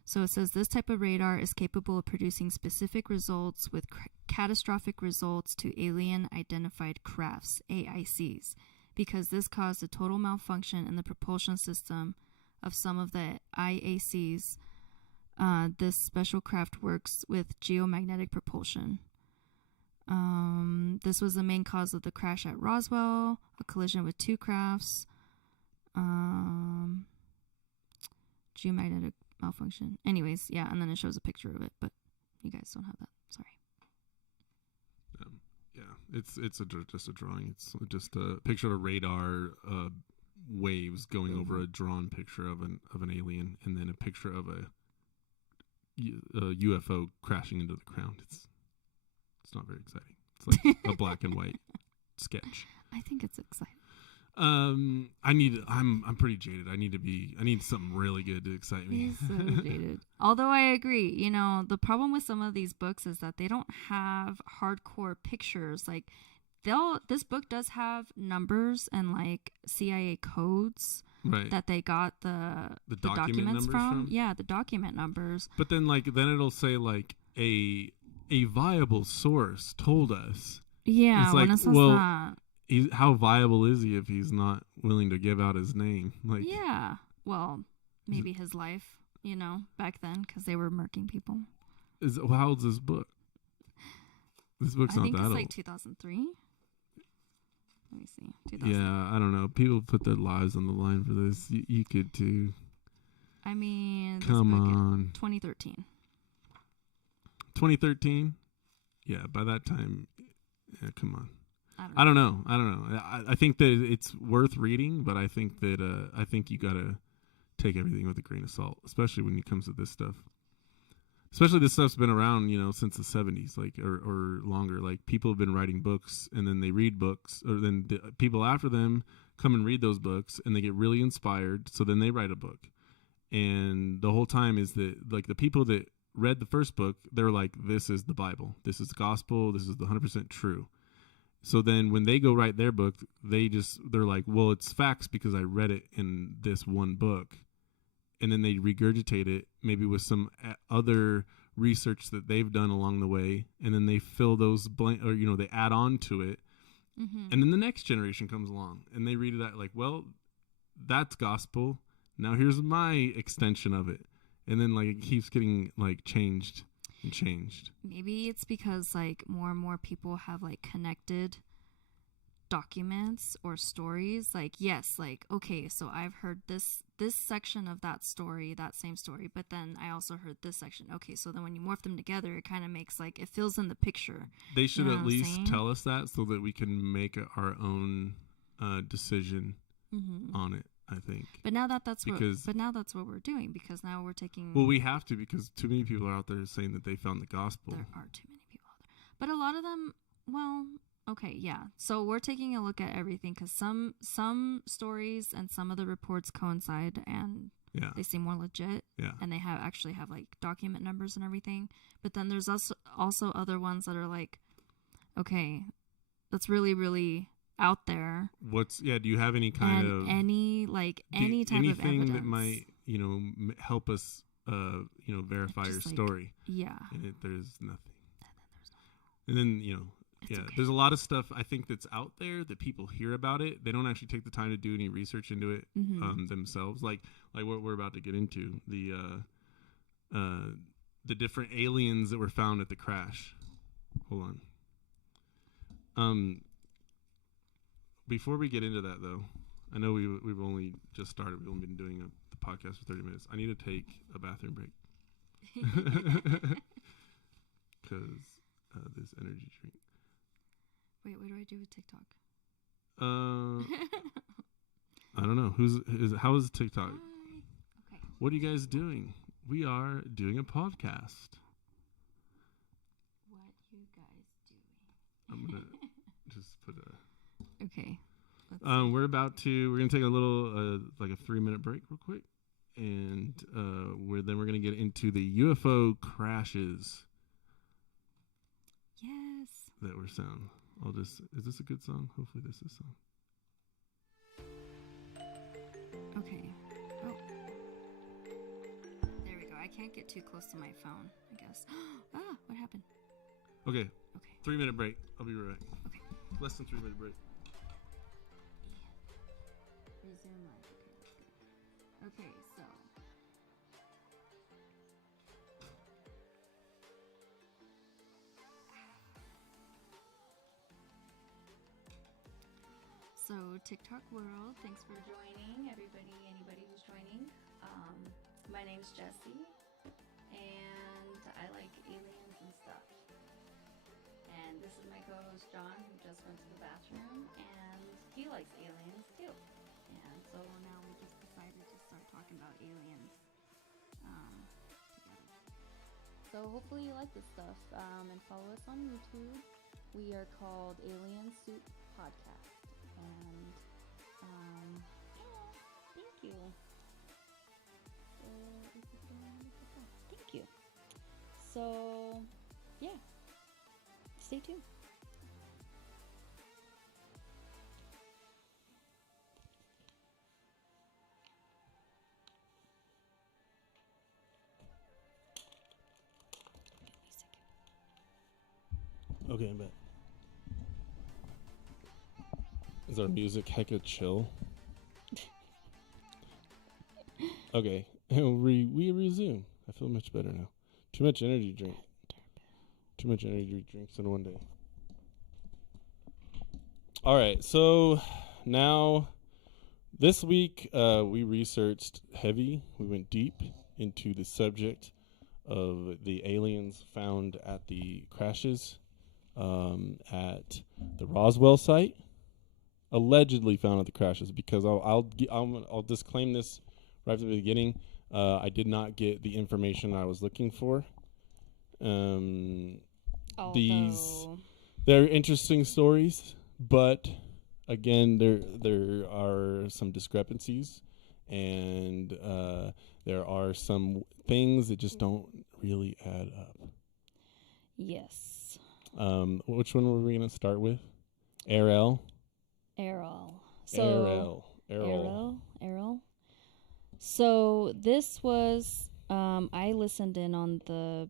So it says this type of radar is capable of producing specific results with catastrophic results to alien identified crafts, AICs, because this caused a total malfunction in the propulsion system of some of the IACs. This special craft works with geomagnetic propulsion. This was the main cause of the crash at Roswell, a collision with two crafts. Geomagnetic malfunction. Anyways, yeah, and then it shows a picture of it, but you guys don't have that. Sorry. Yeah, it's just a drawing. It's just a picture of a radar waves going over a drawn picture of an alien, and then a picture of a UFO crashing into the ground. It's not very exciting. It's like a black and white sketch. I think it's exciting. I'm pretty jaded. I need something really good to excite me. He's so jaded. Although I agree, the problem with some of these books is that they don't have hardcore pictures. Like this book does have numbers and like CIA codes. Right. That they got the documents from? Yeah, the document numbers. But then it'll say like a viable source told us. Yeah, it's like, when it says that. How viable is he if he's not willing to give out his name? Like, yeah, well, maybe his life, back then, because they were murking people. How old's this book? This book's not that old. I think it's like 2003. Let me see. 2000. Yeah, I don't know. People put their lives on the line for this. You could too. I mean, come on. 2013. 2013? Yeah, by that time, yeah, come on. I don't know. I think that it's worth reading, but I think that I think you gotta take everything with a grain of salt, especially when it comes to this stuff. Especially this stuff's been around, since the 70s, like or longer. Like people have been writing books, and then they read books, or then the people after them come and read those books, and they get really inspired. So then they write a book, and the whole time is that like the people that read the first book, they're like, "This is the Bible. This is the gospel. This is the 100% true." So then when they go write their book, they're like, well, it's facts because I read it in this one book. And then they regurgitate it maybe with some other research that they've done along the way. And then they fill those blank, or, they add on to it. Mm-hmm. And then the next generation comes along and they read that like, well, that's gospel. Now here's my extension of it. And then like it keeps getting like changed. Maybe it's because like more and more people have like connected documents or stories. Like, yes, like, okay, so I've heard this section of that story, that same story, but then I also heard this section. Okay, so then when you morph them together, it kind of makes like, it fills in the picture. They should at least tell us that so that we can make our own decision on it. I think. But now that's what we're doing, because now we're taking. Well, we have to, because too many people are out there saying that they found the gospel. There are too many people out there, but a lot of them. Well, okay, yeah. So we're taking a look at everything, because some stories and some of the reports coincide, and they seem more legit. Yeah. And they actually have like document numbers and everything. But then there's also other ones that are like, okay, that's really, really out there. Do you have any kind of any type of evidence that might help us verify your story? Yeah. And there's nothing. And then okay. There's a lot of stuff I think that's out there that people hear about it. They don't actually take the time to do any research into it themselves. Like what we're about to get into, the different aliens that were found at the crash. Hold on. Before we get into that, though, I know we've only just started. We've only been doing the podcast for 30 minutes. I need to take a bathroom break. Because this energy drink. Wait, what do I do with TikTok? I don't know. How is TikTok? Okay. What are you guys doing? We are doing a podcast. What you guys doing? I'm going to just put a... Okay. We're gonna take a little like a 3-minute break real quick, and we're gonna get into the UFO crashes Yes. that were sound. Is this a good song? Hopefully this is a song. Okay. Oh. There we go. I can't get too close to my phone, I guess. What happened? Okay. Okay. 3-minute break. I'll be right back. Okay. Less than 3-minute break. Resume live. Okay, so. So, TikTok world, thanks for joining, anybody who's joining. My name's Jessie, and I like aliens and stuff. And this is my co-host John, who just went to the bathroom, and he likes aliens too. And so now we just decided to start talking about aliens together. So hopefully you like this stuff, and follow us on YouTube. We are called Alien Soup Podcast. And thank you. Thank you. So yeah, stay tuned. Okay, I'm back. Is our music hecka chill? Okay, we resume. I feel much better now. Too much energy drinks in one day. All right, so now this week we researched heavy. We went deep into the subject of the aliens found at the crashes at the Roswell site. Allegedly found at the crashes, because I'll disclaim this right from the beginning. I did not get the information I was looking for. They're interesting stories, but again, there are some discrepancies, and there are some things that just don't really add up. Yes. Which one were we going to start with? Errol. So this was I listened in on the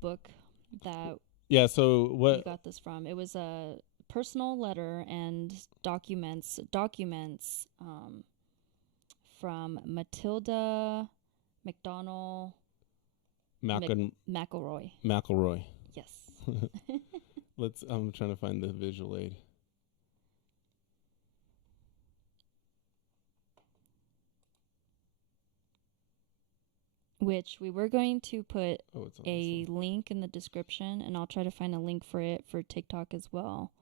book that so what you got this from. It was a personal letter and documents from Matilda McElroy. Yes. I'm trying to find the visual aid. Which we were going to put a link in the description, and I'll try to find a link for it for TikTok as well.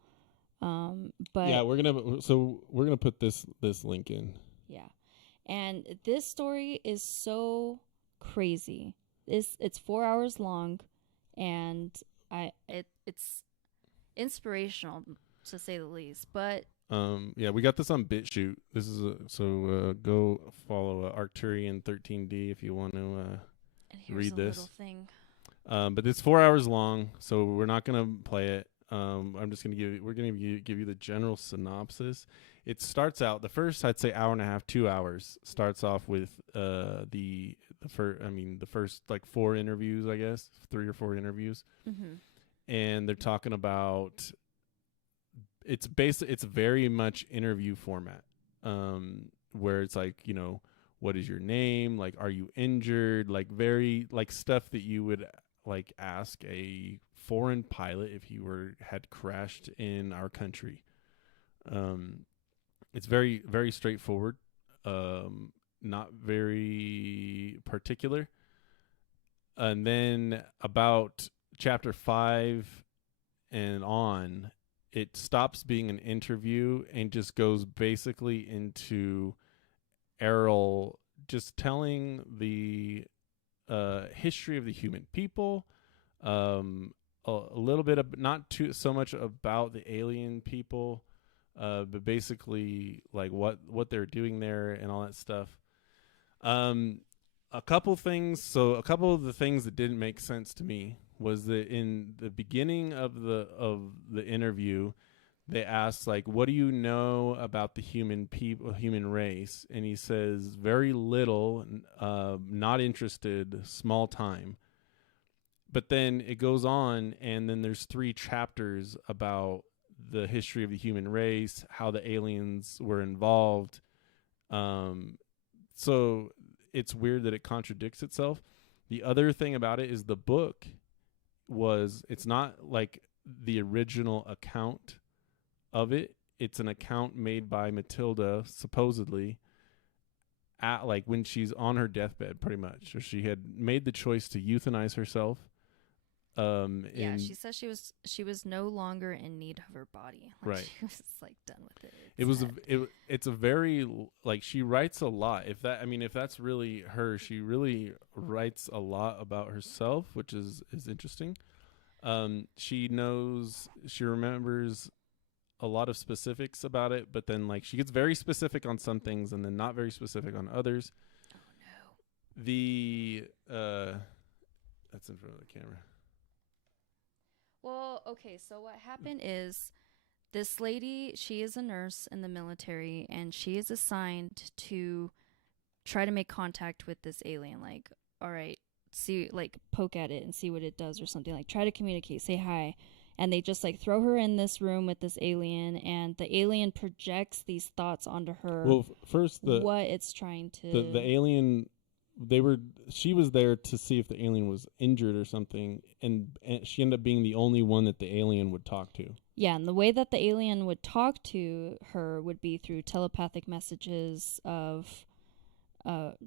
But yeah, we're gonna put this link in. Yeah, and this story is so crazy. It's 4 hours long, and it's inspirational to say the least. But we got this on BitChute. This is go follow Arcturian 13D if you want to read this. Little thing. But it's 4 hours long, so we're not gonna play it. I'm just gonna give you the general synopsis. It starts out, the first, I'd say, hour and a half, 2 hours, starts off with the first like 4 interviews, I guess, 3 or 4 interviews, and they're talking about. It's very much interview format, where it's like, what is your name? Like, are you injured? Like, very like stuff that you would like ask a foreign pilot if he had crashed in our country. It's very, very straightforward, not very particular. And then about chapter 5 and on, it stops being an interview and just goes basically into Errol just telling the history of the human people, a little bit of, not too so much about the alien people, but basically like what they're doing there and all that stuff. A couple of the things that didn't make sense to me was that in the beginning of the interview, they asked, like, what do you know about the human race? And he says, very little, not interested, small time. But then it goes on, and then there's 3 chapters about the history of the human race, how the aliens were involved. So it's weird that it contradicts itself. The other thing about it is the book it's not like the original account of it. It's an account made by Matilda, supposedly, at like when she's on her deathbed, pretty much. Or she had made the choice to euthanize herself. Yeah, she says she was no longer in need of her body. Like, right. She was like done with it. It's a very, like, she writes a lot. If that's really her, she really writes a lot about herself, which is interesting. She remembers a lot of specifics about it, but then like she gets very specific on some things and then not very specific on others. Oh no. That's in front of the camera. Well, okay, so what happened is this lady, she is a nurse in the military, and she is assigned to try to make contact with this alien. Like, all right, see, like, poke at it and see what it does or something. Like, try to communicate, say hi. And they just, like, throw her in this room with this alien, and the alien projects these thoughts onto her. Well, first, what it's trying to... The alien... she was there to see if the alien was injured or something, and she ended up being the only one that the alien would talk to. Yeah, and the way that the alien would talk to her would be through telepathic messages of not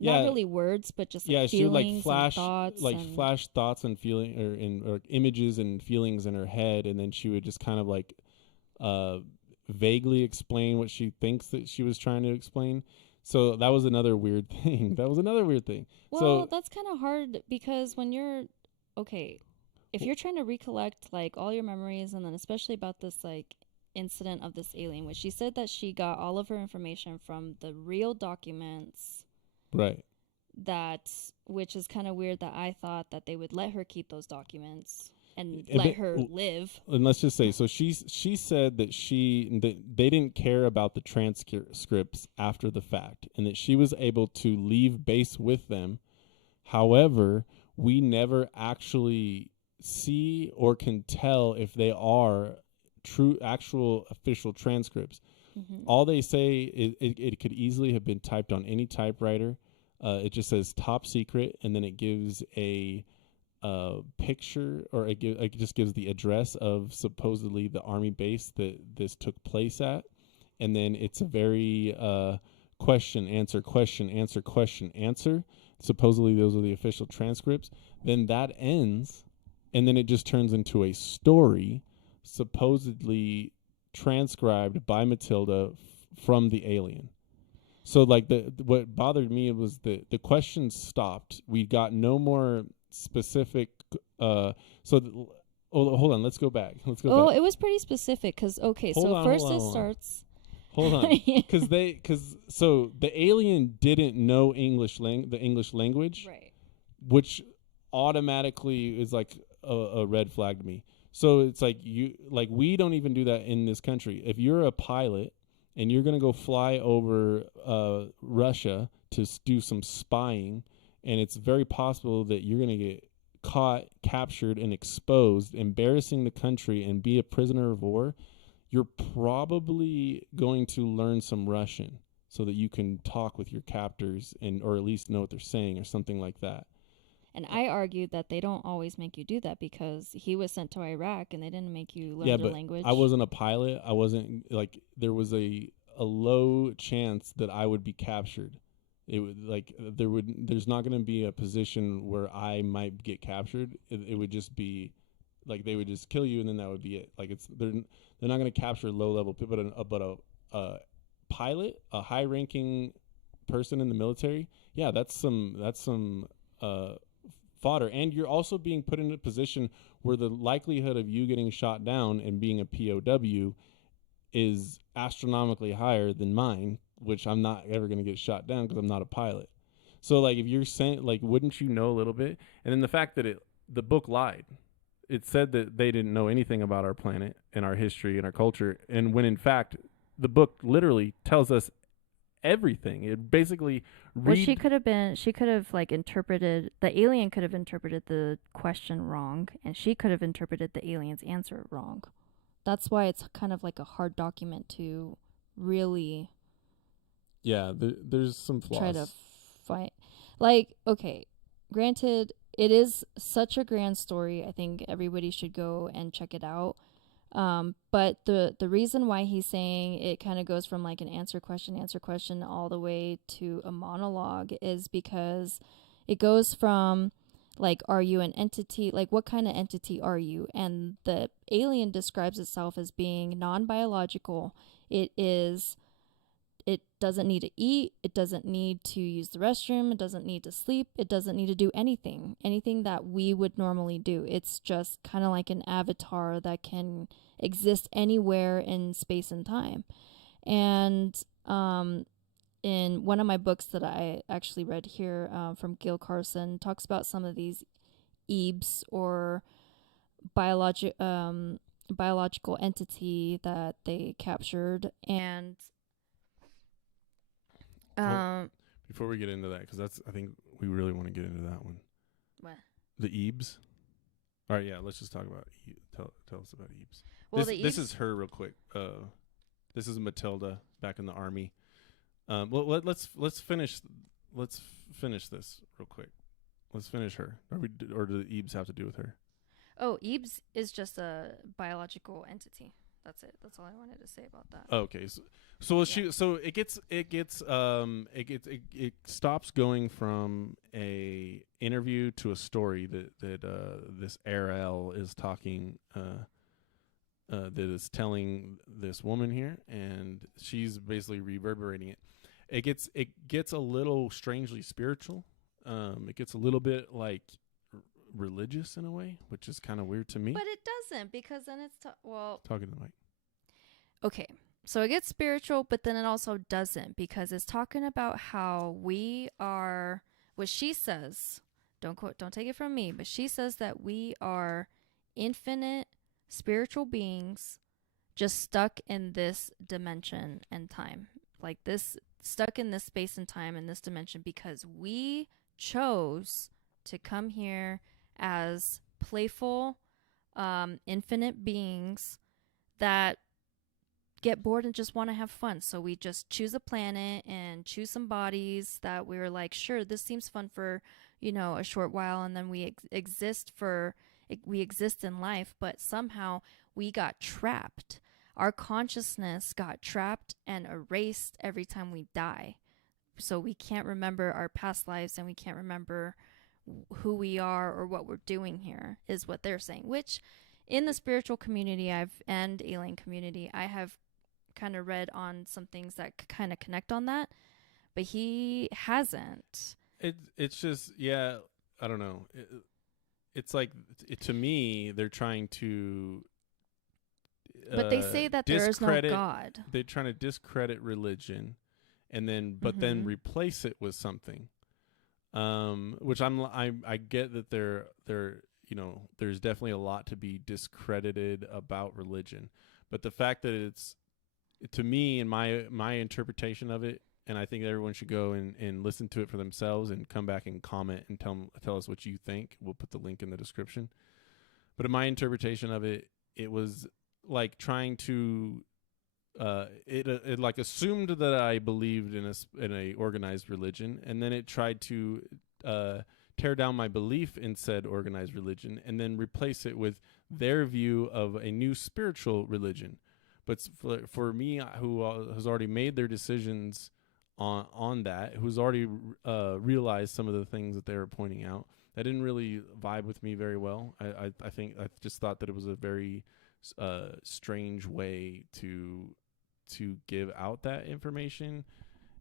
really words, but just like she would feelings like flash and thoughts, flash thoughts and feeling or images and feelings in her head, and then she would just kind of like vaguely explain what she thinks that she was trying to explain. So that was another weird thing. Well, so that's kind of hard because when you're if you're trying to recollect like all your memories, and then especially about this like incident of this alien, which she said that she got all of her information from the real documents, right? Which is kind of weird that I thought that they would let her keep those documents and let her live. And let's just say, so she said that they didn't care about the transcripts after the fact, and that she was able to leave base with them. However, we never actually see or can tell if they are true, actual official transcripts. Mm-hmm. All they say is it could easily have been typed on any typewriter. It just says top secret, and then it gives a picture, or it just gives the address of supposedly the army base that this took place at, and then it's a very question answer. Supposedly those are the official transcripts. Then that ends, and then it just turns into a story supposedly transcribed by Matilda from the alien. So like what bothered me was the questions stopped. We got no more specific. Hold on. Let's go back. Oh, it was pretty specific because starts. Hold on, because the alien didn't know the English language, right? Which automatically is like a red flag to me. So it's like we don't even do that in this country. If you're a pilot and you're gonna go fly over Russia to do some spying, and it's very possible that you're gonna get caught, captured, and exposed, embarrassing the country and be a prisoner of war, you're probably going to learn some Russian so that you can talk with your captors or at least know what they're saying or something like that. And I argued that they don't always make you do that because he was sent to Iraq and they didn't make you learn the language. I wasn't a pilot. I wasn't there was a low chance that I would be captured. It would there's not going to be a position where I might get captured. It would just be like they would just kill you and then that would be it. Like they're not going to capture low level people, but a pilot, a high ranking person in the military, yeah, that's some fodder. And you're also being put in a position where the likelihood of you getting shot down and being a POW is astronomically higher than mine, which I'm not ever going to get shot down because I'm not a pilot. So like if you're sent, like, wouldn't you know a little bit? And then the fact that the book lied. It said that they didn't know anything about our planet and our history and our culture, and when in fact the book literally tells us everything. It basically Well, she could have like interpreted, the alien could have interpreted the question wrong, and she could have interpreted the alien's answer wrong. That's why it's kind of like a hard document to really there's some flaws. try to find. Like, okay, granted, it is such a grand story. I think everybody should go and check it out. But the reason why he's saying it kind of goes from like an answer question all the way to a monologue is because it goes from like, are you an entity? Like, what kind of entity are you? And the alien describes itself as being non-biological. It doesn't need to eat. It doesn't need to use the restroom. It doesn't need to sleep. It doesn't need to do anything that we would normally do. It's just kind of like an avatar that can exist anywhere in space and time. And in one of my books that I actually read here from Gil Carson, talks about some of these EBs or biological entity that they captured. And before we get into that, because I think we really want to get into that one. What? The Ebes. All right, yeah. Let's just talk about. Tell us about Ebes. Well, this is her real quick. This is Matilda back in the army. Well, let's finish. Let's finish this real quick. Let's finish her. Or do the Ebes have to do with her? Oh, Ebes is just a biological entity. That's it. That's all I wanted to say about that. Okay, it stops going from a interview to a story that this Ariel is talking that is telling this woman here, and she's basically reverberating it. It gets a little strangely spiritual. It gets a little bit like religious in a way, which is kind of weird to me. But it doesn't, because then it's talking to the mic. Okay, so it gets spiritual, but then it also doesn't, because it's talking about how we are. What she says, don't take it from me, but she says that we are infinite spiritual beings, just stuck in this dimension and time, like this, stuck in this space and time in this dimension, because we chose to come here as playful, infinite beings that get bored and just want to have fun. So we just choose a planet and choose some bodies that we were like, sure, this seems fun for, a short while, and then we exist in life, but somehow we got trapped. Our consciousness got trapped and erased every time we die. So we can't remember our past lives, and we can't remember who we are or what we're doing here, is what they're saying. Which, in the spiritual community and alien community, I have kind of read on some things that kind of connect on that, but he hasn't. It's just, yeah, I don't know. It's like, to me, they're trying to. But they say that there is no God. They're trying to discredit religion, and then then replace it with something. Which I get that there's definitely a lot to be discredited about religion, but the fact that it's, to me, in my interpretation of it, and I think everyone should go and listen to it for themselves and come back and comment and tell us what you think. We'll put the link in the description. But in my interpretation of it, it was like trying to it like assumed that I believed in a organized religion, and then it tried to tear down my belief in said organized religion, and then replace it with their view of a new spiritual religion. But for me, who has already made their decisions on that, who's already realized some of the things that they were pointing out, that didn't really vibe with me very well. I think I just thought that it was a very strange way to give out that information,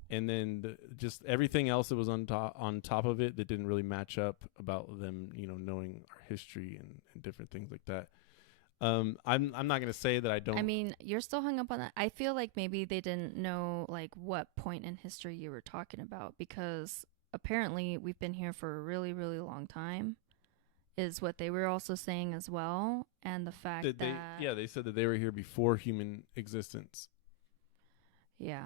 and then just everything else that was on top of it that didn't really match up about them, knowing our history and different things like that. I'm not gonna say that I don't. I mean, you're still hung up on that. I feel like maybe they didn't know like what point in history you were talking about, because apparently we've been here for a really, really long time, is what they were also saying as well, and the fact that they said that they were here before human existence. Yeah.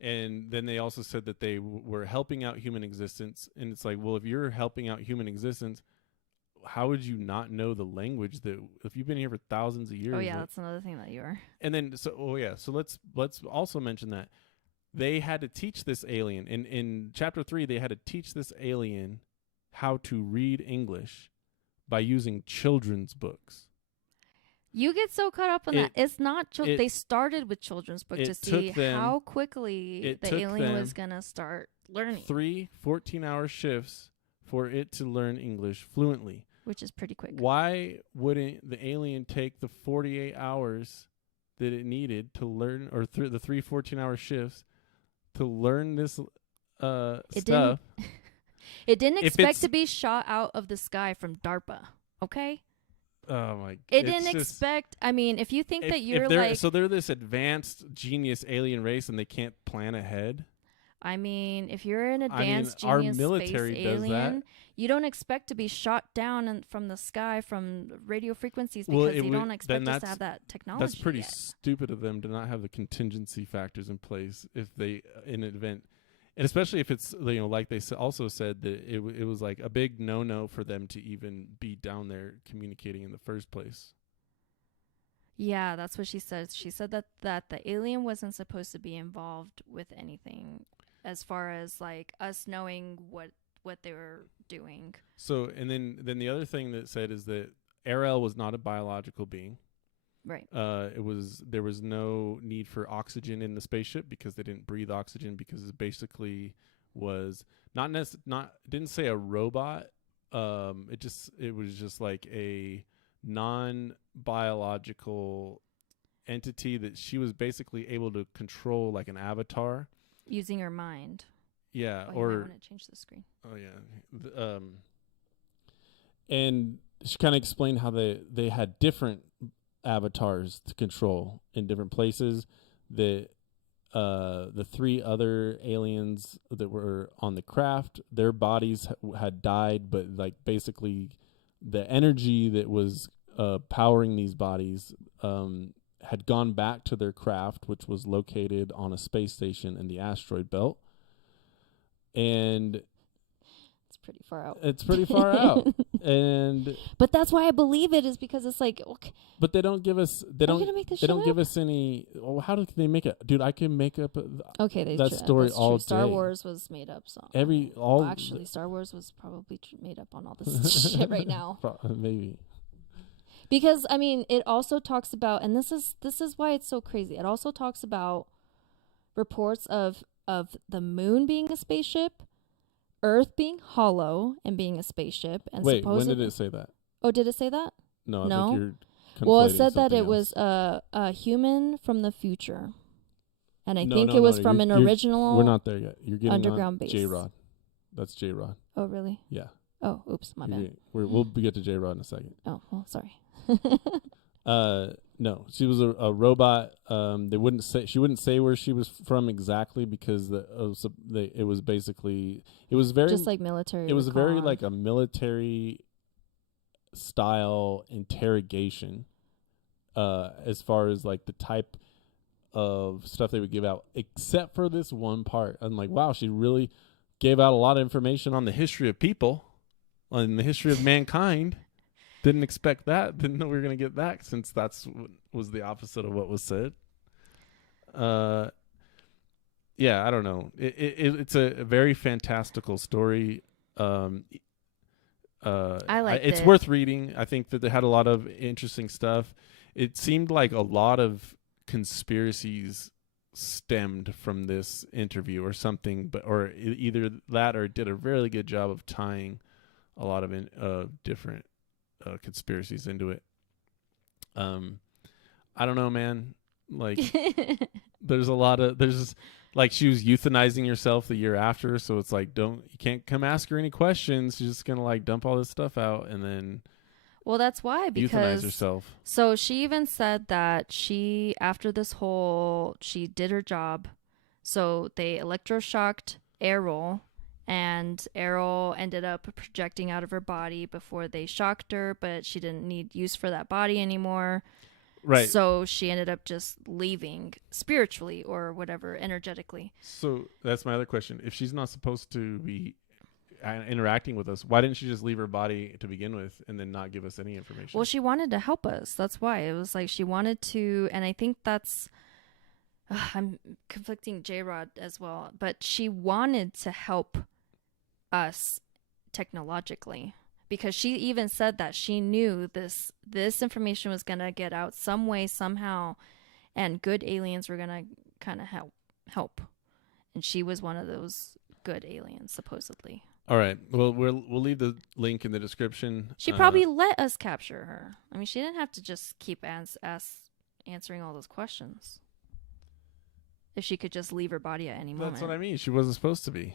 And then they also said that they were helping out human existence. And it's like, well, if you're helping out human existence, how would you not know the language that if you've been here for thousands of years? Oh yeah, that's another thing that you are. And then so let's also mention that they had to teach this alien in chapter 3. They had to teach this alien how to read English by using children's books. You get so caught up in that. It's not they started with children's books to see how quickly the alien was going to start learning. 3 14-hour shifts for it to learn English fluently. Which is pretty quick. Why wouldn't the alien take the 48 hours that it needed to learn, or the 3 14-hour shifts to learn this stuff? It didn't expect to be shot out of the sky from DARPA, okay? Oh my! It didn't expect. I mean, if you think that you're like, so they're this advanced genius alien race and they can't plan ahead. I mean, if you're an advanced genius space alien, you don't expect to be shot down from the sky from radio frequencies because you don't expect us to have that technology. That's pretty stupid of them to not have the contingency factors in place if they in an event. And especially if it's, like they also said that it was like a big no-no for them to even be down there communicating in the first place. Yeah, that's what she said. She said that the alien wasn't supposed to be involved with anything as far as like us knowing what they were doing. So, and then the other thing that said is that Ariel was not a biological being. Right. There was no need for oxygen in the spaceship because they didn't breathe oxygen, because it basically was didn't say a robot. It was just like a non-biological entity that she was basically able to control like an avatar using her mind. Yeah, or you might want to change the screen. Oh yeah. And she kind of explained how they had different avatars to control in different places. The 3 other aliens that were on the craft, their bodies had died, but like basically the energy that was powering these bodies had gone back to their craft, which was located on a space station in the asteroid belt. And pretty far out. It's pretty far out. But that's why I believe it, is because it's like, okay. But they don't give us give us any. Oh, how do they make it? Dude, I can make up that story all day. Star Wars was made up, so actually Star Wars was probably made up on all this shit right now. Maybe. Because I mean, it also talks about, and this is why it's so crazy. It also talks about reports of the moon being a spaceship, Earth being hollow and being a spaceship. And wait, when did it say that? Oh, did it say that? No. I think you're well, it said that it was a human from the future, and I think it was from an original. We're not there yet. You're getting underground base. J-Rod. That's J-Rod. Oh, really? Yeah. Oh, oops, my bad. We'll get to J-Rod in a second. Oh, well, sorry. No, she was a robot. She wouldn't say where she was from exactly, because it was very just like military. It was very like a military style interrogation, as far as like the type of stuff they would give out, except for this one part. I'm like, wow, she really gave out a lot of information on the history of people, on the history of mankind. Didn't expect that. Didn't know we were going to get that, since that's was the opposite of what was said. Yeah, I don't know. It's a very fantastical story. I like it. It's worth reading. I think that they had a lot of interesting stuff. It seemed like a lot of conspiracies stemmed from this interview or something, or either that, or did a really good job of tying a lot of different conspiracies into it. I don't know, man. Like, there's like, she was euthanizing herself the year after, so it's like, you can't come ask her any questions. She's just gonna like dump all this stuff out and then. Well, that's why, because euthanize herself. So she even said that after this whole, she did her job. So they electroshocked Errol, And Errol ended up projecting out of her body before they shocked her, but she didn't need use for that body anymore. Right. So she ended up just leaving spiritually or whatever, energetically. So that's my other question. If she's not supposed to be interacting with us, why didn't she just leave her body to begin with and then not give us any information? Well, she wanted to help us. That's why. It was like she wanted to, and I think that's, I'm conflicting J-Rod as well, but she wanted to help us technologically, because she even said that she knew this information was going to get out some way, somehow, and good aliens were going to kind of help. And she was one of those good aliens, supposedly. All right. Well, we'll leave the link in the description. She probably let us capture her. I mean, she didn't have to just keep answering all those questions. If she could just leave her body at any moment. That's what I mean. She wasn't supposed to be.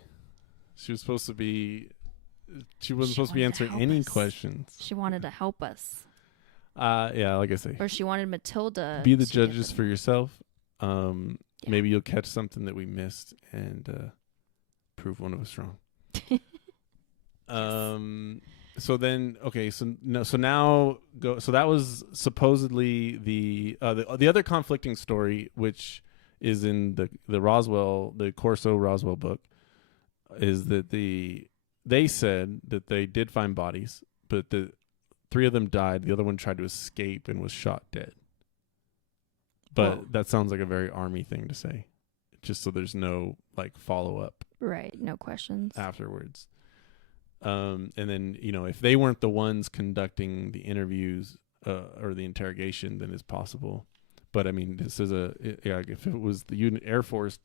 She was supposed to be. She wasn't supposed to be answering any questions. She wanted to help us. Yeah, like I say. Or she wanted Matilda. Be the judges for yourself. Maybe you'll catch something that we missed and prove one of us wrong. So then, okay. So now go. So that was supposedly the other conflicting story, which is in the Roswell, the Corso Roswell book, is that they said that they did find bodies, but the 3 of them died. The other one tried to escape and was shot dead. But that sounds like a very Army thing to say, just so there's no like follow up. Right. No questions afterwards. And then, if they weren't the ones conducting the interviews or the interrogation, then it's possible. But I mean, this is if it was the Air Force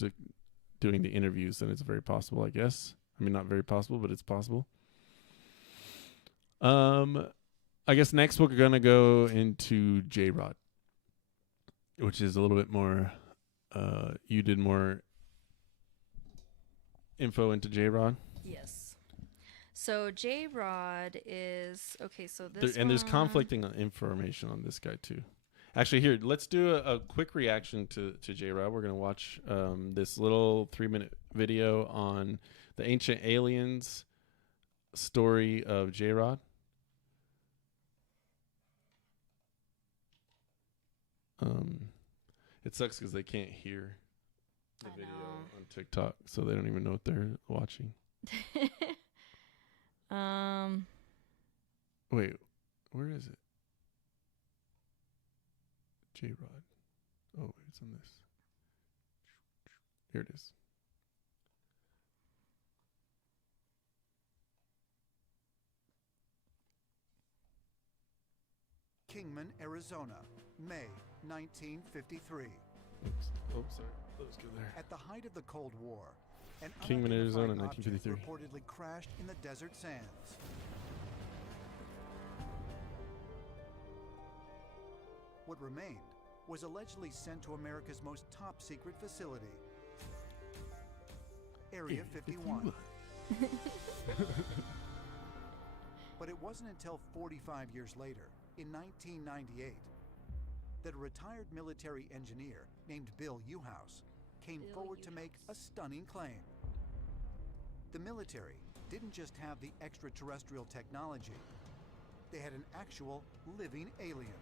doing the interviews, then it's very possible, I guess. I mean, not very possible, but it's possible. I guess next we're going to go into J-Rod, which is a little bit more, you did more info into J-Rod. Yes. So J-Rod is, okay, so this there's conflicting information on this guy too. Actually, here, let's do a quick reaction to J-Rod. We're going to watch this little 3-minute video on the ancient aliens story of J-Rod. It sucks because they can't hear the video on TikTok, so they don't even know what they're watching. Wait, where is it? J-Rod. Oh, it's on this. Here it is. Kingman, Arizona, May 1953. Oops. Oh, sorry. Let's go there. At the height of the Cold War, an Kingman, Arizona, unidentified 1953. object reportedly crashed in the desert sands. What remained was allegedly sent to America's most top-secret facility, Area 51. But it wasn't until 45 years later, in 1998, that a retired military engineer named Bill Uhouse came forward to make a stunning claim. The military didn't just have the extraterrestrial technology, they had an actual living alien.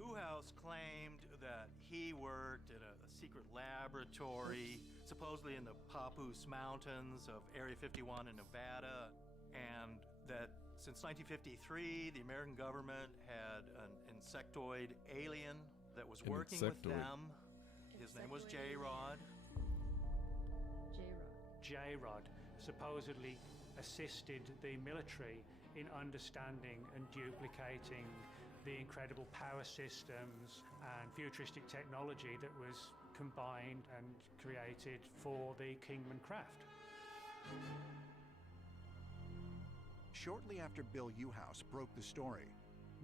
Uhouse claimed that he worked at a secret laboratory, supposedly in the Papoose Mountains of Area 51 in Nevada, and that since 1953, the American government had an insectoid alien that was working with them. His name was J-Rod. J-Rod supposedly assisted the military in understanding and duplicating the incredible power systems and futuristic technology that was combined and created for the Kingman craft. Shortly after Bill Uhouse broke the story,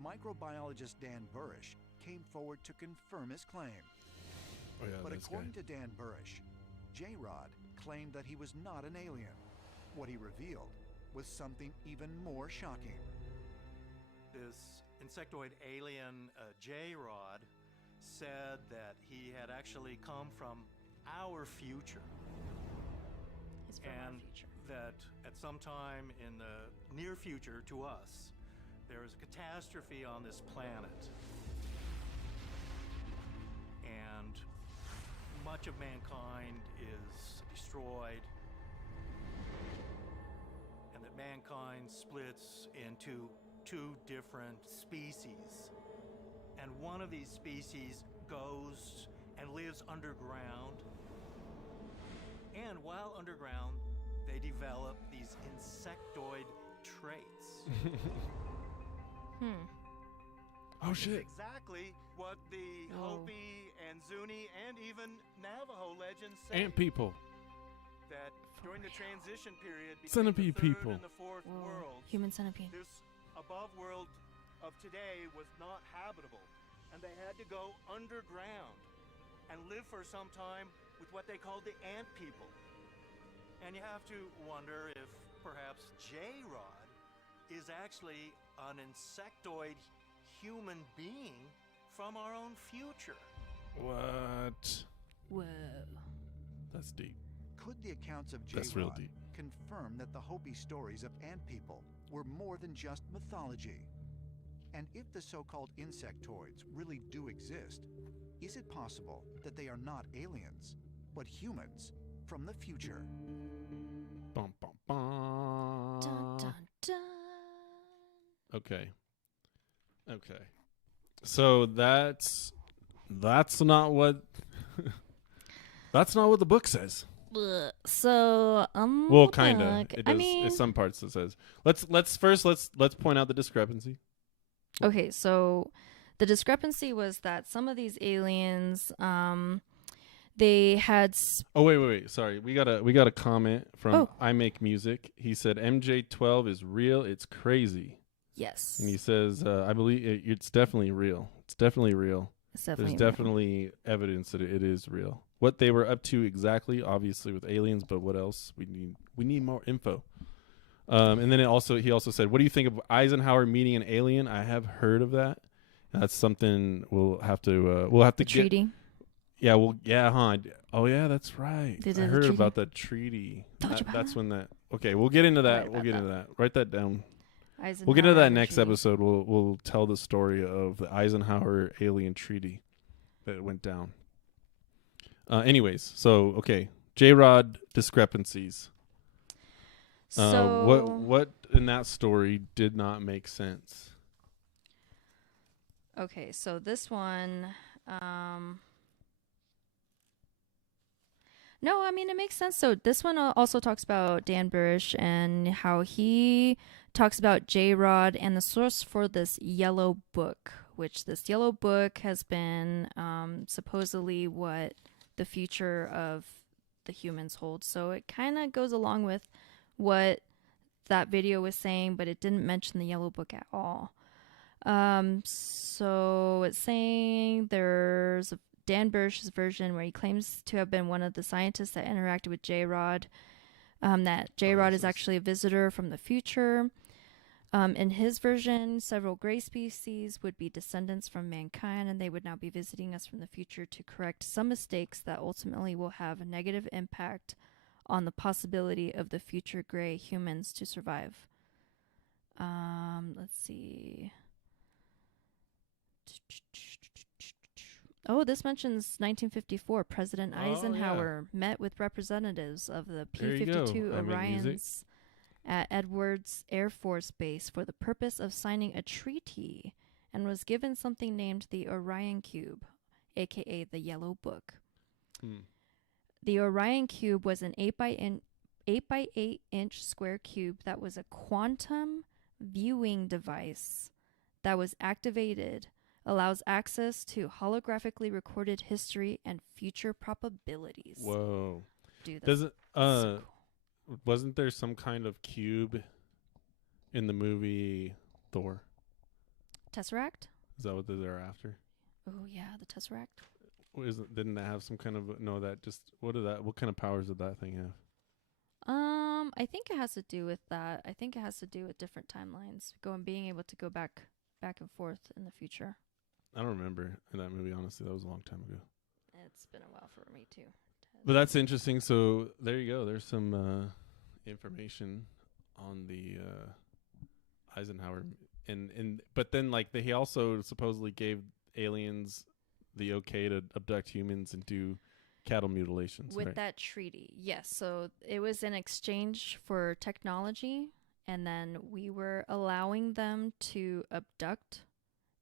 microbiologist Dan Burish came forward to confirm his claim. Oh, yeah, but according to Dan Burish, J-Rod claimed that he was not an alien. What he revealed was something even more shocking. This insectoid alien, J-Rod, said that he had actually come from our future. It's from our And future. that at some time in the near future to us, there is a catastrophe on this planet. And much of mankind is destroyed. And that mankind splits into two different species. And one of these species goes and lives underground. And while underground, they develop these insectoid traits. Oh Which is shit. exactly what the Oh. Hopi and Zuni and even Navajo legends say. Ant people. That during the transition period between Centipede the third people. and the fourth Whoa. world, Human centipede. this above world of today was not habitable, and they had to go underground and live for some time with what they called the ant people. And you have to wonder if perhaps J-Rod is actually an insectoid human being from our own future. What? Whoa. That's deep. Could the accounts of That's real J-Rod deep. confirm that the Hopi stories of ant people were more than just mythology? And if the so-called insectoids really do exist, is it possible that they are not aliens, but humans from the future? Bum, bum, bum. Dun, dun, dun. Okay. So that's not what that's not what the book says. Blech. So Well, kind of. look, It I does. mean, It's some parts it says. Let's first point out the discrepancy. okay, so the discrepancy was that some of these aliens, they had Oh wait. Sorry, we got a comment from Oh. I Make Music. He said MJ-12 is real. It's crazy, yes, and he says I believe it's definitely real. It's definitely real. it's definitely There's real. definitely evidence that it is real. What they were up to exactly, obviously with aliens, but what else? We need more info. And then he also said, "What do you think of Eisenhower meeting an alien?" I have heard of that. That's something we'll have to the get. treaty. Yeah, Oh yeah, that's right. They I did the heard treaty. about that treaty. Told you about That's it. when that. Okay, we'll get into that. Right We'll about get that. into that. Write that down. Eisenhower We'll get into that and the next treaty. episode. We'll tell the story of the Eisenhower alien treaty that went down. Anyways, so okay, J-Rod discrepancies. So What in that story did not make sense? okay, so this one, no, I mean it makes sense. So this one also talks about Dan Burish and how he talks about J-Rod and the source for this yellow book, which this yellow book has been supposedly what the future of the humans holds. So it kind of goes along with what that video was saying, but it didn't mention the yellow book at all. So it's saying there's Dan Burish's version where he claims to have been one of the scientists that interacted with J-Rod, that J-Rod is actually a visitor from the future. In his version, several gray species would be descendants from mankind, and they would now be visiting us from the future to correct some mistakes that ultimately will have a negative impact on the possibility of the future gray humans to survive. Let's see. Oh, this mentions 1954. President Oh, yeah. Eisenhower met with representatives of the There you go. P-52 I Make Music. Orions at Edwards Air Force Base for the purpose of signing a treaty, and was given something named the Orion Cube, aka the Yellow Book. The Orion Cube was an 8 by 8 inch square cube that was a quantum viewing device that was activated, allows access to holographically recorded history and future probabilities. Whoa. Dude, that's Doesn't so cool. wasn't there some kind of cube in the movie Thor? Tesseract? Is that what they're after? Oh yeah, the Tesseract. Didn't that have some kind of what kind of powers did that thing have? I think it has to do with that. I think it has to do with different timelines, being able to go back and forth in the future. I don't remember in that movie, honestly. That was a long time ago. It's been a while for me too. But that's interesting. So there you go. There's some information on the Eisenhower, but then like he also supposedly gave aliens the okay to abduct humans and do cattle mutilations With right? that treaty, yes. So it was in exchange for technology, and then we were allowing them to abduct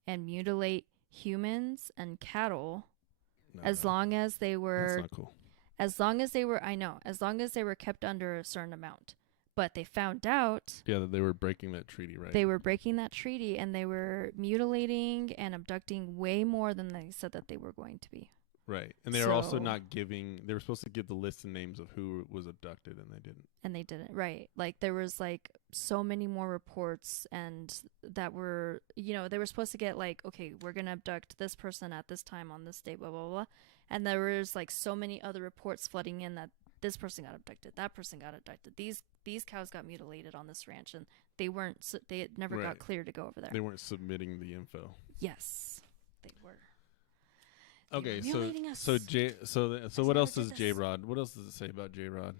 and mutilate humans and cattle No, as no, long as they that's were not cool. as long as they were as long as they were kept under a certain amount. But they found out Yeah, that they were breaking that treaty, right? they were breaking that treaty, and they were mutilating and abducting way more than they said that they were going to be. Right. And they were also So- not giving, they were supposed to give the list and names of who was abducted, and they didn't. And they didn't, right? Like there was like so many more reports, and that were, they were supposed to get like, okay, we're gonna abduct this person at this time on this day, blah blah blah, and there was like so many other reports flooding in that this person got abducted, that person got abducted, these cows got mutilated on this ranch, and they never got Right. cleared to go over there. They weren't submitting the info. Yes, they were. Okay, were so mutilating us. so what never else did does this. J-Rod? What else does it say about J-Rod?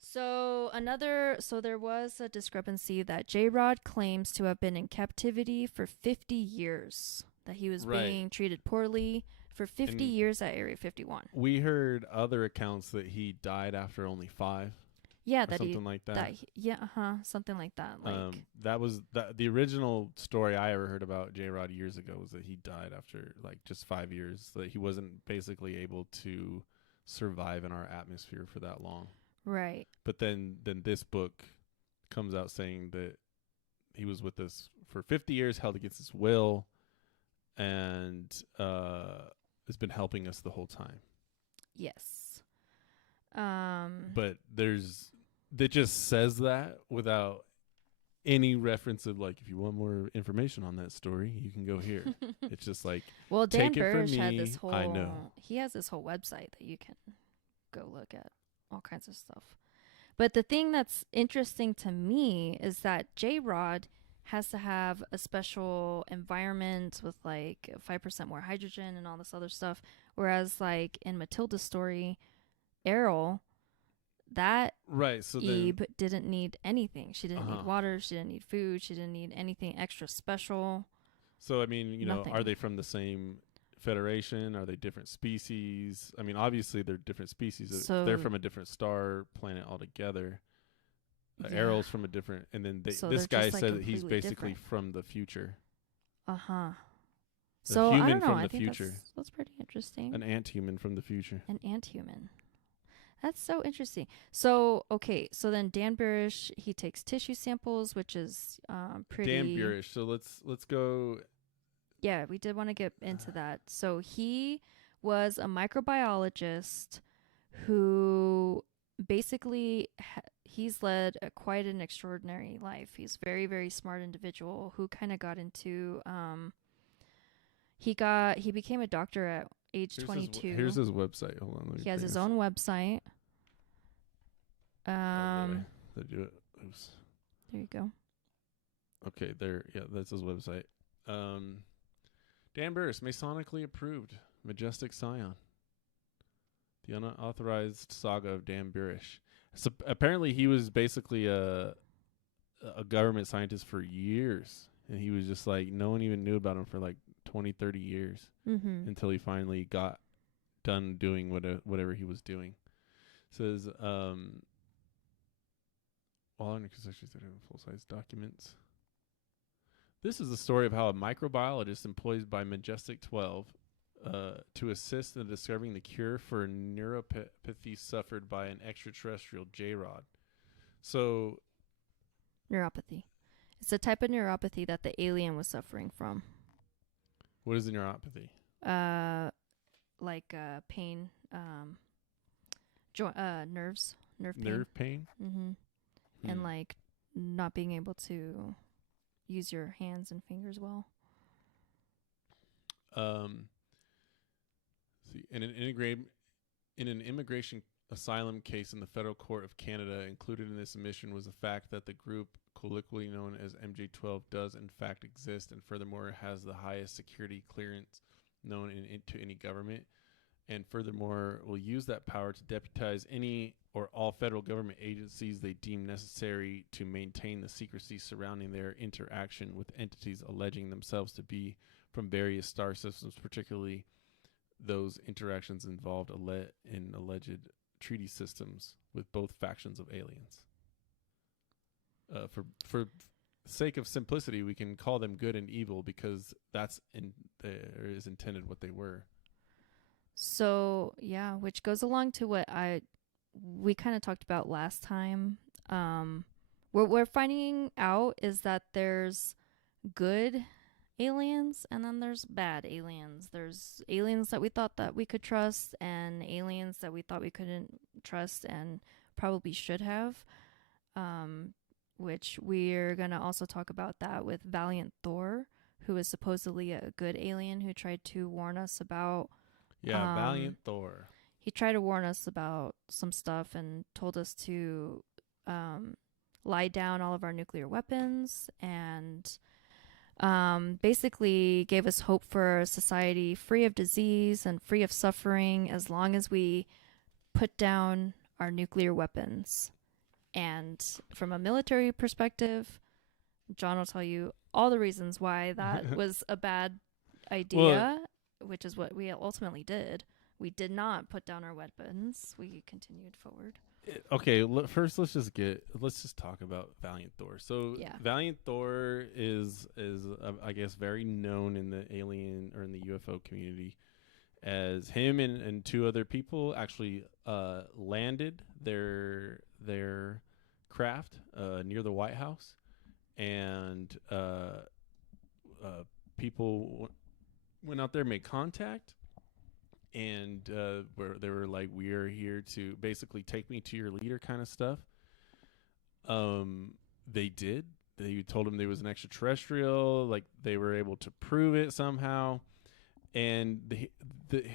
So there was a discrepancy that J-Rod claims to have been in captivity for 50 years, that he was Right. being treated poorly for 50 And- years at Area 51. We heard other accounts that he died after only 5 Yeah, or that something he like that. something like that. Like That was the original story I ever heard about J-Rod years ago, was that he died after like just 5 years, that he wasn't basically able to survive in our atmosphere for that long. right. But then this book comes out saying that he was with us for 50 years, held against his will, and has been helping us the whole time. Yes. But that just says that without any reference of like, if you want more information on that story, you can go here. It's just like, Well, Dan take it from Burrish had me, this whole I know. he has this whole website that you can go look at all kinds of stuff. But the thing that's interesting to me is that J-Rod has to have a special environment with like 5% more hydrogen and all this other stuff, whereas like in Matilda's story, Errol, that right. So then, Eve didn't need anything. She didn't Uh-huh. need water, she didn't need food, she didn't need anything extra special. so I mean, Nothing. are they from the same federation? Are they different species? I mean, obviously they're different species. So- They're from a different star planet altogether. Yeah. Arrow's from a different, and then So this they're guy just, like, said that he's completely basically different. from the future, Uh-huh. The So I human don't know. from I the think future. that's pretty interesting. an ant-human from the future. An ant-human. That's so interesting. So okay, so then Dan Burrish, he takes tissue samples, which is pretty. Dan Burish. So let's go. Yeah, we did want to get into that. So he was a microbiologist who basically he's led quite an extraordinary life. He's a very, very smart individual who kind of got into he became a doctor at age 22. Here's his website. Hold on. let me He has bring his this- own website. Oh, did I do it? Oops. There you go. Okay, there. Yeah, that's his website. Dan Burris, Masonically approved, Majestic Scion. The unauthorized saga of Dan Burish. So apparently he was basically a government scientist for years, and he was just like, no one even knew about him for like 20, 30 years Mm-hmm. until he finally got done doing whatever he was doing. It says, while under construction, full-size documents. This is the story of how a microbiologist employed by Majestic-12 to assist in discovering the cure for neuropathy suffered by an extraterrestrial J-Rod. So, Neuropathy. It's a type of neuropathy that the alien was suffering from. what is the neuropathy? Like pain, nerves, nerve pain. Nerve pain? Mm-hmm. And like not being able to use your hands and fingers well. See, in an immigration asylum case in the federal court of Canada, included in this submission was the fact that the group, colloquially known as MJ-12, does in fact exist, and furthermore has the highest security clearance known to any government. and furthermore will use that power to deputize any or all federal government agencies they deem necessary to maintain the secrecy surrounding their interaction with entities alleging themselves to be from various star systems, particularly those interactions involved in alleged treaty systems with both factions of aliens. For sake of simplicity, we can call them good and evil because that's is intended what they were. So yeah, which goes along to what we kind of talked about last time. What we're finding out is that there's good aliens and then there's bad aliens. There's aliens that we thought that we could trust and aliens that we thought we couldn't trust and probably should have. Which we're going to also talk about that with Valiant Thor, who is supposedly a good alien who tried to warn us about... Yeah, Valiant Thor. He tried to warn us about some stuff and told us to lie down all of our nuclear weapons and basically gave us hope for a society free of disease and free of suffering as long as we put down our nuclear weapons. And from a military perspective, John will tell you all the reasons why that was a bad idea, which is what we ultimately did. We did not put down our weapons. We continued forward. Okay, first let's just talk about Valiant Thor. So yeah. Valiant Thor is I guess very known in the alien or in the UFO community as him and two other people actually landed their craft near the White House, and people went out there, made contact, and they were like, "We are here to basically take me to your leader," kind of stuff. They did. They told him there was an extraterrestrial. Like they were able to prove it somehow, and and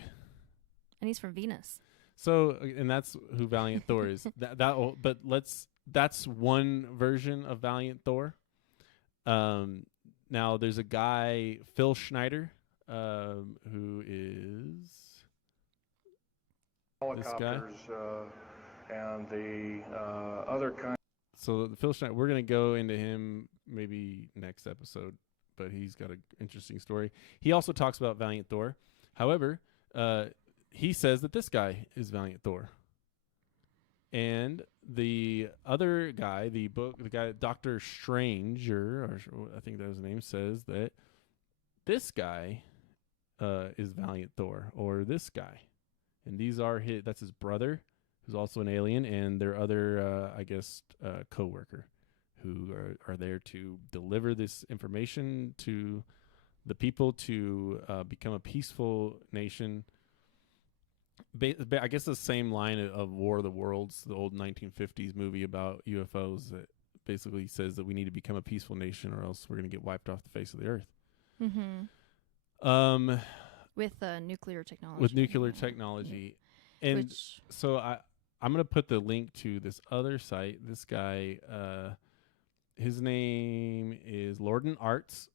he's from Venus. So, and that's who Valiant Thor is. That's one version of Valiant Thor. Now there's a guy, Phil Schneider, who is this guy. And the other kind. So Phil Schneider, we're gonna go into him maybe next episode, but he's got an interesting story. He also talks about Valiant Thor. However, he says that this guy is Valiant Thor. And the other guy, the guy, Dr. Stranger, or I think that was his name, says that this guy is Valiant Thor, or this guy. And that's his brother, who's also an alien, and their other, co-worker, who are there to deliver this information to the people to become a peaceful nation. I guess the same line of War of the Worlds, the old 1950s movie about UFOs that basically says that we need to become a peaceful nation or else we're going to get wiped off the face of the earth. Mm-hmm. With nuclear technology. With nuclear technology. Yeah. And so I'm going to put the link to this other site. This guy, his name is Lorden Arts.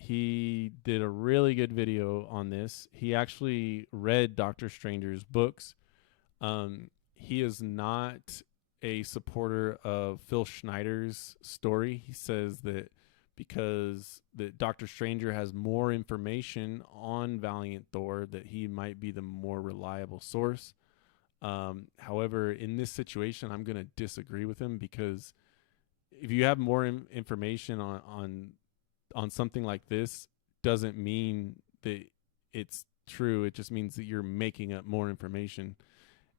He did a really good video on this. He actually read Dr. Stranger's books. He is not a supporter of Phil Schneider's story. He says that because that Dr. Stranger has more information on Valiant Thor, that he might be the more reliable source. However, in this situation, I'm going to disagree with him because if you have more information on something like this, doesn't mean that it's true. It just means that you're making up more information.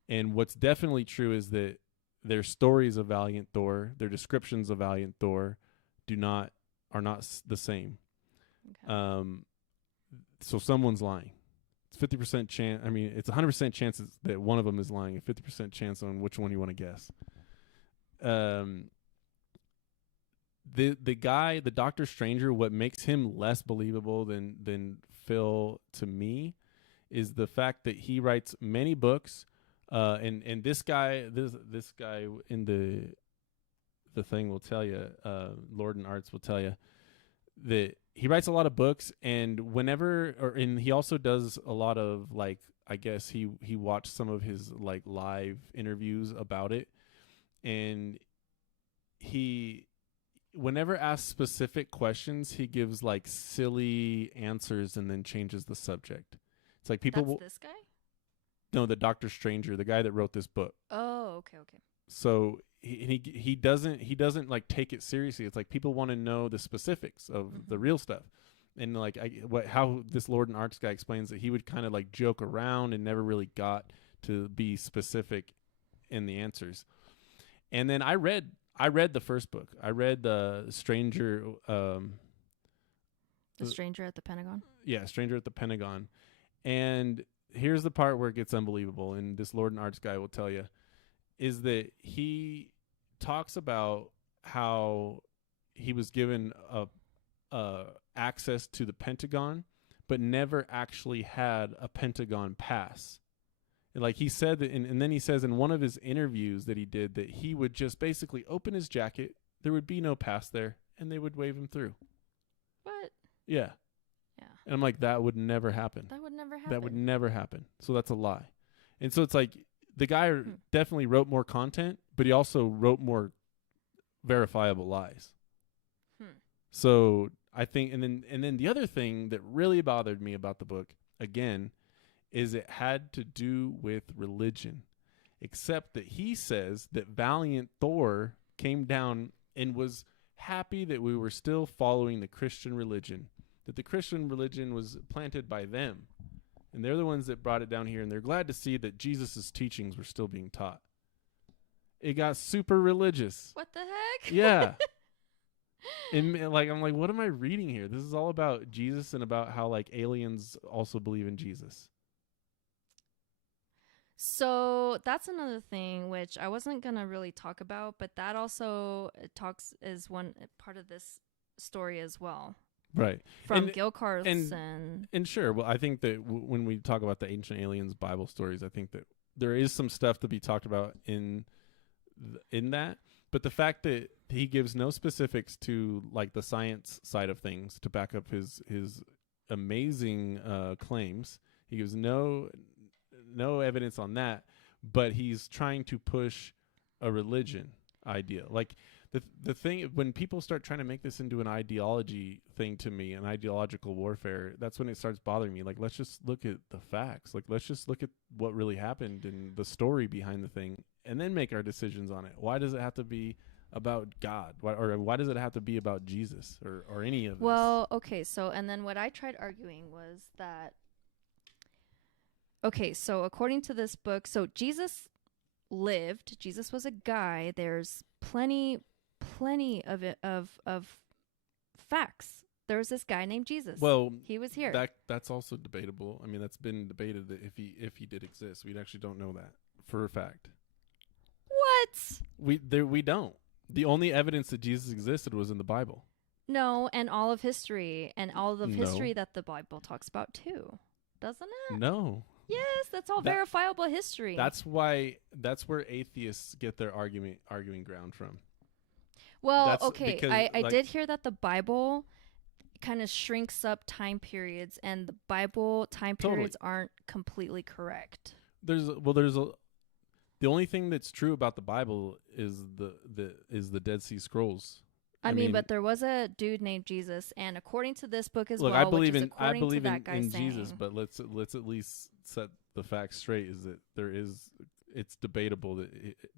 And what's definitely true is that their stories of Valiant Thor, their descriptions of Valiant Thor, are not the same. Okay. So someone's lying. It's 50% chance. I mean, it's 100% chance that one of them is lying. A 50% chance on which one you want to guess. The guy, the Dr. Stranger, what makes him less believable than Phil to me is the fact that he writes many books, and this guy in the thing will tell you, Lorden Arts will tell you that he writes a lot of books, and he also does a lot of I guess he watched some of his like live interviews about it, and he, whenever asked specific questions, he gives like silly answers and then changes the subject. It's like people. That's this guy? No, the Dr. Stranger, the guy that wrote this book. Oh, okay. So he doesn't like take it seriously. It's like people want to know the specifics of the real stuff. And like how this Lord and Arcs guy explains that he would kind of like joke around and never really got to be specific in the answers. And then I read the first book. I read the Stranger. The Stranger at the Pentagon. Yeah, Stranger at the Pentagon. And here's the part where it gets unbelievable, and this Lord and Arts guy will tell you, is that he talks about how he was given access to the Pentagon, but never actually had a Pentagon pass. And like he said that, and then he says in one of his interviews that he did that he would just basically open his jacket, there would be no pass there, and they would wave him through. What? Yeah. Yeah. And I'm like, that would never happen. That would never happen. That would never happen. So that's a lie. And so it's like the guy definitely wrote more content, but he also wrote more verifiable lies. So I think, and then the other thing that really bothered me about the book, again, is it had to do with religion, except that he says that Valiant Thor came down and was happy that we were still following the Christian religion, that the Christian religion was planted by them, and they're the ones that brought it down here, and they're glad to see that Jesus's teachings were still being taught. It got super religious. What the heck? Yeah. And like, I'm like, what am I reading here? This is all about Jesus and about how like aliens also believe in Jesus. So that's another thing which I wasn't gonna really talk about, but that also is one part of this story as well. Right. From Gil Carlson. And sure, well, I think that when we talk about the ancient aliens Bible stories, I think that there is some stuff to be talked about in that. But the fact that he gives no specifics to like the science side of things to back up his amazing claims, he gives no evidence on that, but he's trying to push a religion idea. Like the thing, when people start trying to make this into an ideology thing to me, an ideological warfare, that's when it starts bothering me. Like, let's just look at the facts. Like, let's just look at what really happened and the story behind the thing, and then make our decisions on it. Why does it have to be about God? Why does it have to be about Jesus or any of this? Well, okay, so, and then what I tried arguing was that, okay, so according to this book, so Jesus lived. Jesus was a guy. There's plenty of it, of facts. There was this guy named Jesus. Well, he was here. That's also debatable. I mean, that's been debated that if he did exist, we actually don't know that for a fact. What? We don't. The only evidence that Jesus existed was in the Bible. No, and all of history, and all of history that the Bible talks about too, doesn't it? No. Yes, that's all verifiable history. That's where atheists get their arguing ground from. Well, okay, I did hear that the Bible kind of shrinks up time periods, and the Bible time periods aren't completely correct. The only thing that's true about the Bible is the Dead Sea Scrolls. I mean, but there was a dude named Jesus, and according to this book as well, I believe which is according in to that guy saying, Jesus, but let's at least set the facts straight. Is that it's debatable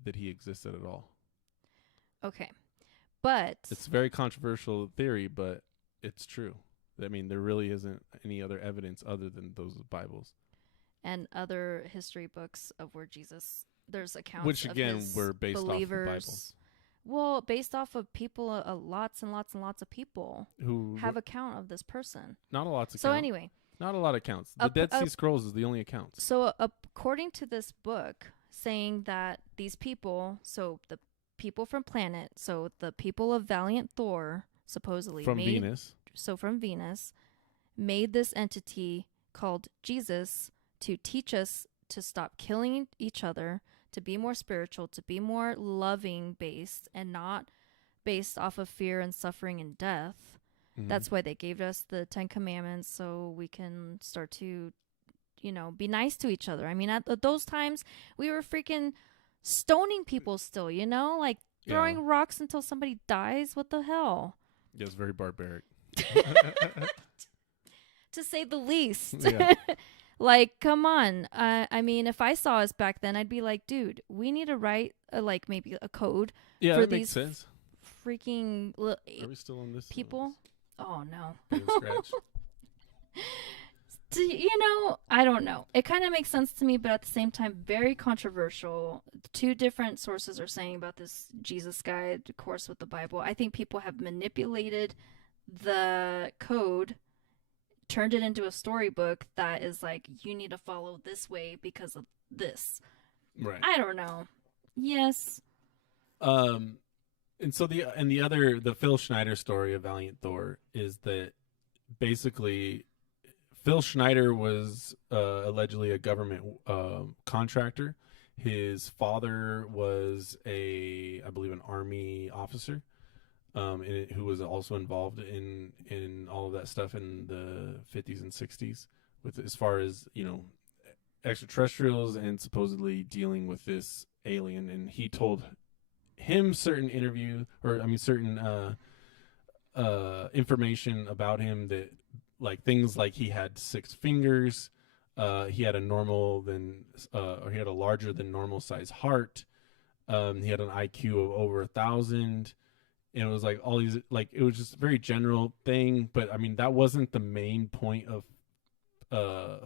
that he existed at all. Okay, but it's a very controversial theory, but it's true. I mean, there really isn't any other evidence other than those Bibles and other history books of where Jesus. There's accounts which again of his were based believers. off the Bible. Well, based off of people, lots and lots and lots of people who have account of this person. Not a lot of accounts. So anyway. Not a lot of accounts. The Dead Sea Scrolls is the only accounts. So according to this book, saying that these people, so the people from planet, so the people of Valiant Thor, supposedly from Venus. So from Venus, made this entity called Jesus to teach us to stop killing each other, to be more spiritual, to be more loving based and not based off of fear and suffering and death. Mm-hmm. That's why they gave us the 10 Commandments, so we can start to be nice to each other. I mean, at those times, we were freaking stoning people still, like throwing rocks until somebody dies. What the hell? Yeah, it's very barbaric. To say the least. Yeah. Like, come on. I mean, if I saw us back then, I'd be like, dude, we need to write maybe a code Yeah, for that these makes sense. freaking Are we still on this? people. Oh, no. Scratch. I don't know. It kind of makes sense to me, but at the same time, very controversial. Two different sources are saying about this Jesus guy, of course, with the Bible. I think people have manipulated the code, turned it into a storybook that is like, you need to follow this way because of this. Right. I don't know. Yes. And so the Phil Schneider story of Valiant Thor is that basically Phil Schneider was allegedly a government contractor. His father was I believe, an army officer, who was also involved in all of that stuff in the 50s and 60s, with as far as extraterrestrials and supposedly dealing with this alien. And he told him certain information about him, that like things like he had 6 fingers, he had he had a larger than normal size heart, he had an IQ of over 1,000, and it was like all these, like, it was just a very general thing. But I mean, that wasn't the main point of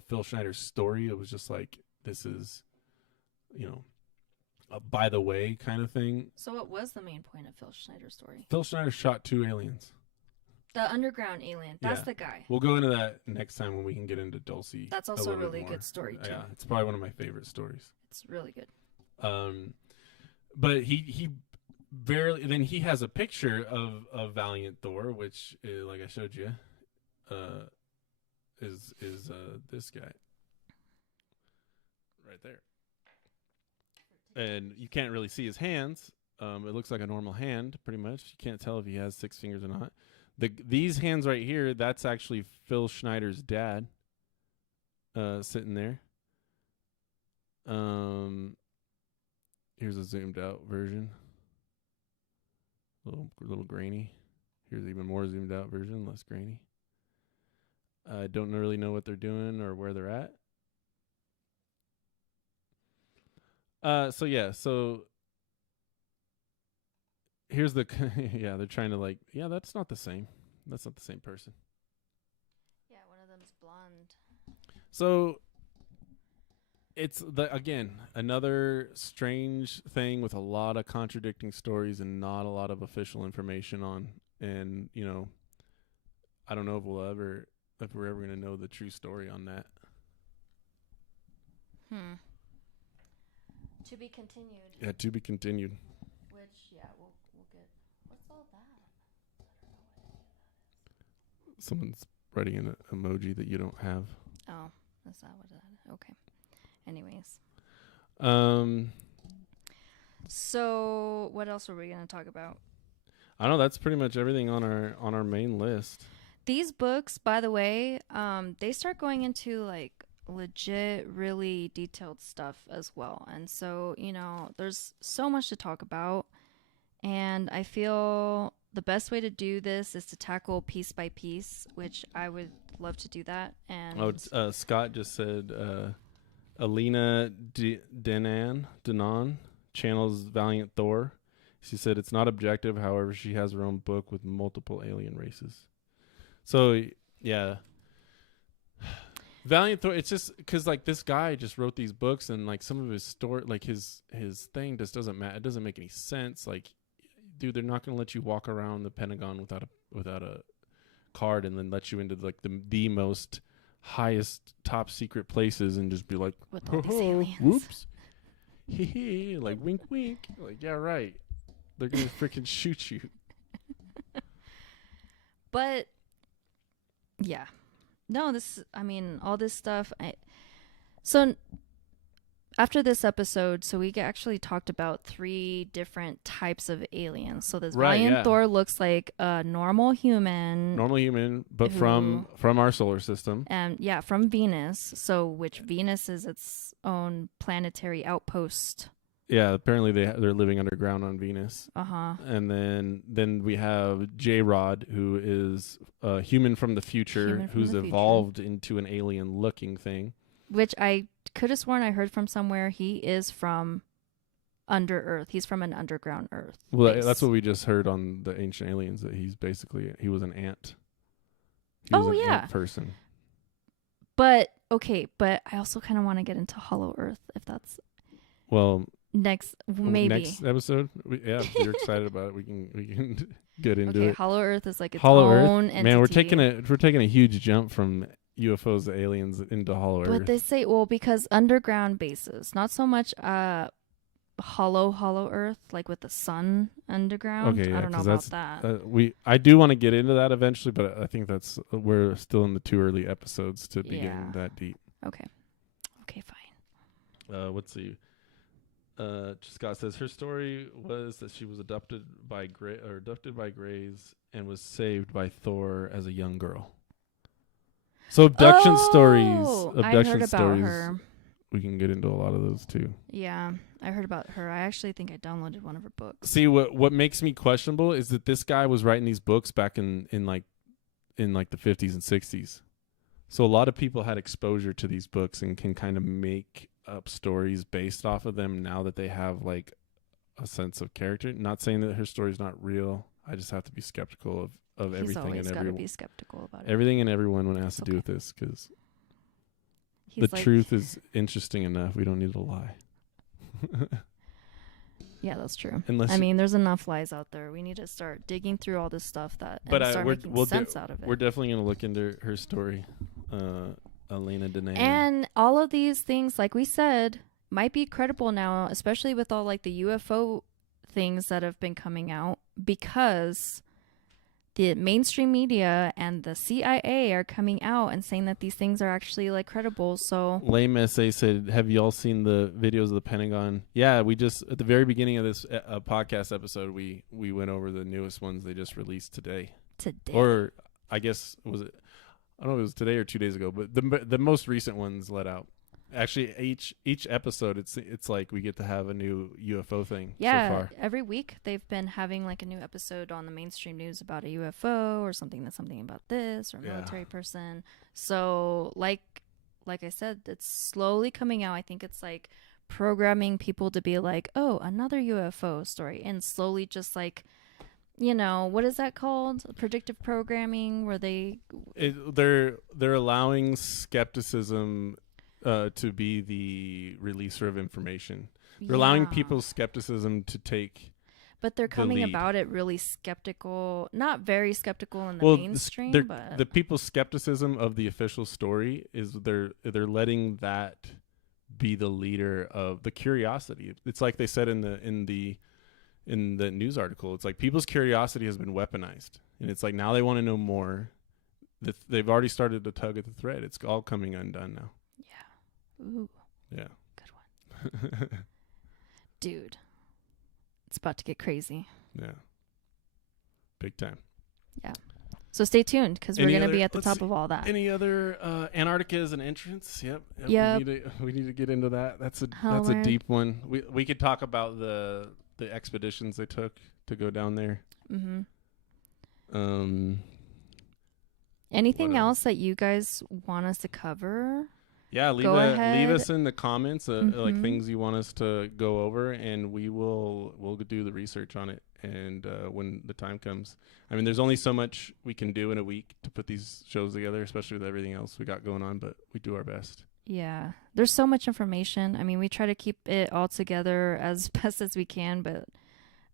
Phil Schneider's story. It was just like, this is a by the way kind of thing. So what was the main point of Phil Schneider's story? Phil Schneider shot 2 aliens. The underground alien. That's Yeah. the guy. We'll go into that next time when we can get into Dulcie. That's also a really good story, too. Yeah, it's probably one of my favorite stories. It's really good. But he barely. Then he has a picture of Valiant Thor, which, like I showed you, is this guy right there, and you can't really see his hands. It looks like a normal hand, pretty much. You can't tell if he has 6 fingers or not. These hands right here, that's actually Phil Schneider's dad, sitting there. Here's a zoomed out version. Little grainy. Here's even more zoomed out version, less grainy. I don't really know what they're doing or where they're at. So here's the they're trying to that's not the same. That's not the same person. Yeah, one of them's blonde. So it's another strange thing with a lot of contradicting stories and not a lot of official information on. And I don't know if we're ever going to know the true story on that. To be continued. Yeah, to be continued. Which, we'll get. What's all that? I don't know what any of that is. Someone's writing an emoji that you don't have. Oh, that's not what that is. Okay. Anyways. So what else are we going to talk about? I don't know. That's pretty much everything on our main list. These books, by the way, they start going into like legit, really detailed stuff as well. And so, there's so much to talk about. And I feel the best way to do this is to tackle piece by piece, which I would love to do that. And Scott just said Alina Denon channels Valiant Thor. She said it's not objective. However, she has her own book with multiple alien races. So, yeah. Valiant Thor, it's just because like this guy just wrote these books, and like some of his story, like his thing just doesn't matter. It doesn't make any sense. Like, dude, they're not going to let you walk around the Pentagon without a card and then let you into like the most highest top secret places and just be like, with all these aliens. Whoops. Like wink wink. Like, yeah, right. They're going to freaking shoot you. But yeah. No, all this stuff. So after this episode, so we actually talked about 3 different types of aliens. So this Right, Valiant yeah. Thor looks like a normal human. Normal human, but Who- from our solar system. And yeah, from Venus. So which Venus is its own planetary outpost. Yeah, apparently they're living underground on Venus. Uh-huh. And then we have J-Rod, who is a human from the future, Human from who's the future. evolved into an alien-looking thing. Which I could have sworn I heard from somewhere. He is from under Earth. He's from an underground Earth. Well, base. that's what we just heard on the Ancient Aliens, that he was an ant. He was Oh, an yeah. ant person. But okay, but I also kind of want to get into Hollow Earth if that's Well, next maybe. next episode, if you're excited about it, we can get into Okay, it. Hollow Earth is like its Hollow own Earth, entity. man, we're taking a huge jump from UFOs to aliens into Hollow But Earth. they say, well, because underground bases, not so much hollow Earth, like with the sun underground. Okay, yeah, I don't know 'cause about that. I do want to get into that eventually, but I think we're still in the too early episodes to be Yeah. getting that deep. Okay, fine. Let's see. Scott says her story was that she was abducted by Greys and was saved by Thor as a young girl. So abduction stories. I heard about stories. her. We can get into a lot of those too. Yeah, I heard about her. I actually think I downloaded one of her books. See, what makes me questionable is that this guy was writing these books back in the 50s and 60s. So a lot of people had exposure to these books and can kind of make up stories based off of them now that they have like a sense of character. Not saying that her story's not real. I just have to be skeptical of He's everything always and got to everyone. be skeptical about it. Everything and everyone when it has It's to do with this, because He's the like, truth is interesting enough. We don't need to lie. Yeah, that's true. Unless I mean, there's enough lies out there. We need to start digging through all this stuff and start making sense out of it. We're definitely going to look into her story, Elena Denay. And all of these things, like we said, might be credible now, especially with all like the UFO things that have been coming out, because the mainstream media and the CIA are coming out and saying that these things are actually like credible. So Lame SA said, have you all seen the videos of the Pentagon? Yeah, we just, at the very beginning of this podcast episode, we went over the newest ones they just released today. Or I guess, was it, I don't know if it was today or 2 days ago, but the most recent ones let out. Actually, each episode, it's like we get to have a new UFO thing so far. Every week they've been having like a new episode on the mainstream news about a UFO or something about this or a military person. So like I said, it's slowly coming out. I think it's like programming people to be like, oh, another UFO story, and slowly just like, what is that called? Predictive programming, where they're allowing skepticism to be the releaser of information. They're allowing people's skepticism to take. But they're coming lead. about it really skeptical, not very skeptical in the mainstream. But the people's skepticism of the official story is they're letting that be the leader of the curiosity. It's like they said in the news article. It's like people's curiosity has been weaponized, and it's like now they want to know more. They've already started to tug at the thread. It's all coming undone now. Ooh. Yeah. Good one. Dude. It's about to get crazy. Yeah. Big time. Yeah. So stay tuned, because we're going to be at the top of all that. Any other Antarctica is an entrance? Yep. We need to get into that. That's a deep one. We could talk about the expeditions they took to go down there. Mm-hmm. Anything else that you guys want us to cover? Yeah, leave us in the comments like things you want us to go over, and we'll do the research on it. And when the time comes, I mean, there's only so much we can do in a week to put these shows together, especially with everything else we got going on. But we do our best. Yeah, there's so much information. I mean, we try to keep it all together as best as we can, but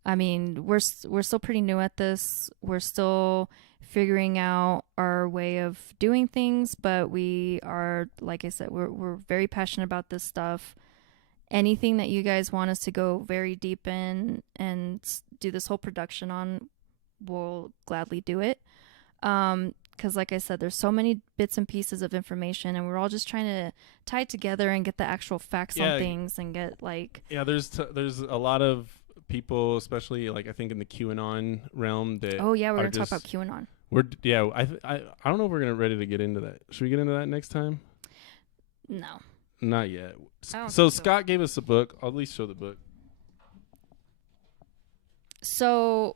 I mean, we're still pretty new at this. We're still figuring out our way of doing things, but we are, like I said, we're very passionate about this stuff. Anything that you guys want us to go very deep in and do this whole production on, we'll gladly do it. because like I said, there's so many bits and pieces of information, and we're all just trying to tie it together and get the actual facts on things and get like. Yeah, there's a lot of people, especially like I think in the QAnon realm that. Oh yeah, we're gonna talk about QAnon. I don't know if we're ready to get into that. Should we get into that next time? No. Not yet. So Scott gave us a book. I'll at least show the book. So,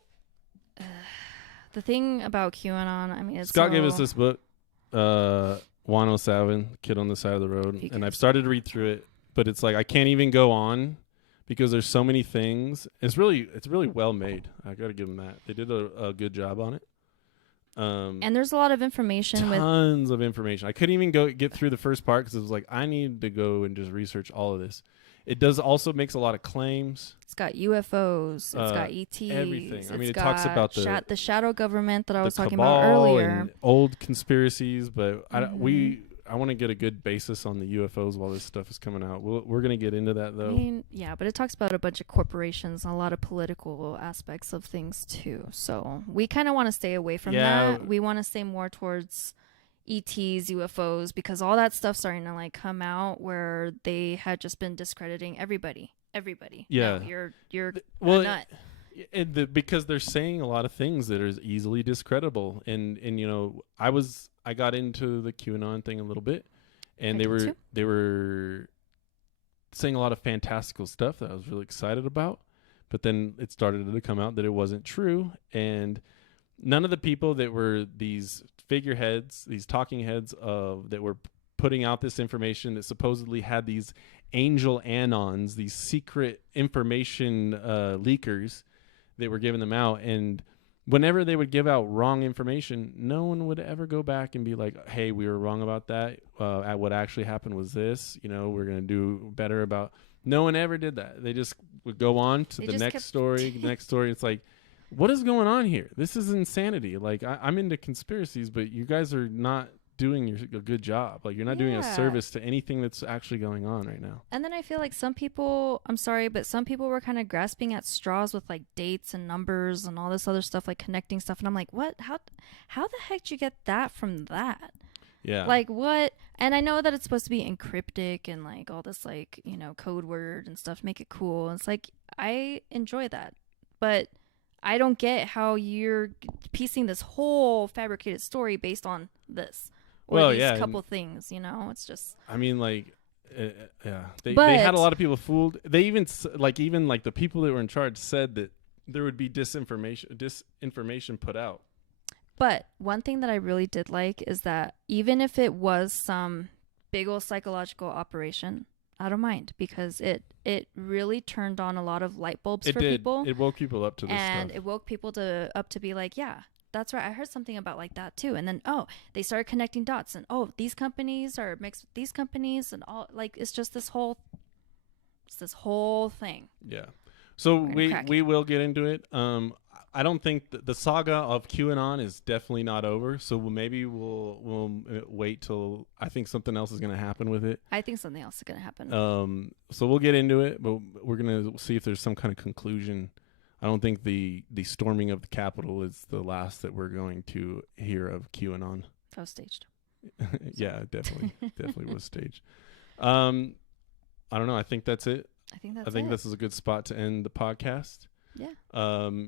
the thing about QAnon, I mean, Scott gave us this book, 107, Kid on the Side of the Road, and I've started to read through it, but it's like I can't even go on because there's so many things. It's really well made. I got to give them that. They did a good job on it. And there's a lot of information. Tons of information. I couldn't even get through the first part because it was like I need to go and just research all of this. It does also makes a lot of claims. It's got UFOs. It's got ETs. Everything. I mean, it talks about the shadow government that I was talking cabal about earlier. And old conspiracies, but I want to get a good basis on the UFOs while this stuff is coming out. We're going to get into that, though. I mean, yeah, but it talks about a bunch of corporations and a lot of political aspects of things, too. So we kind of want to stay away from that. We want to stay more towards ETs, UFOs, because all that stuff's starting to like come out where they had just been discrediting everybody. Yeah. No, you're a nut. Because they're saying a lot of things that are easily discreditable. And you know, I got into the QAnon thing a little bit, and they were saying a lot of fantastical stuff that I was really excited about, but then it started to come out that it wasn't true, and none of the people that were these figureheads, these talking heads that were putting out this information that supposedly had these angel anons, these secret information leakers that were giving them out, and whenever they would give out wrong information, no one would ever go back and be like, hey, we were wrong about that. What actually happened was this. You know, we're going to do better about. No one ever did that. They just would go on to the next story. It's like, what is going on here? This is insanity. Like, I'm into conspiracies, but you guys are not doing a good job. Like, you're not doing a service to anything that's actually going on right now. And then I feel like some people, I'm sorry, but some people were kind of grasping at straws with like dates and numbers and all this other stuff, like connecting stuff. And I'm like, what? How the heck did you get that from that? Yeah. Like what? And I know that it's supposed to be encryptic and like all this like, you know, code word and stuff to make it cool. And it's like, I enjoy that. But I don't get how you're piecing this whole fabricated story based on this. Or these couple things, you know? It's just... I mean, like, They had a lot of people fooled. They even the people that were in charge said that there would be disinformation put out. But one thing that I really did like is that even if it was some big old psychological operation, I don't mind, because it really turned on a lot of light bulbs for people. It woke people up to this stuff. And it woke people up to be like, yeah, that's right. I heard something about like that too. And then, they started connecting dots, and these companies are mixed with these companies, and all, like, it's just this whole thing. Yeah. So we will get into it. I don't think the saga of QAnon is definitely not over. So maybe we'll wait till I think something else is going to happen with it. I think something else is going to happen. So we'll get into it, but we're going to see if there's some kind of conclusion. I don't think the storming of the Capitol is the last that we're going to hear of QAnon. That was staged. Yeah, definitely was staged. I don't know. I think that's it. I think this is a good spot to end the podcast. Yeah.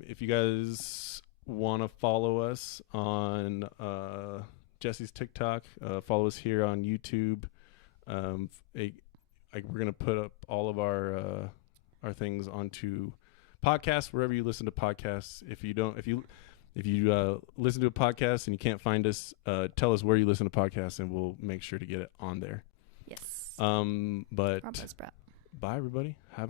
If you guys want to follow us on Jessie's TikTok, follow us here on YouTube. We're gonna put up all of our things onto podcasts wherever you listen to podcasts. If you listen to a podcast and you can't find us, tell us where you listen to podcasts, and we'll make sure to get it on there. Yes. But Bye, everybody. Have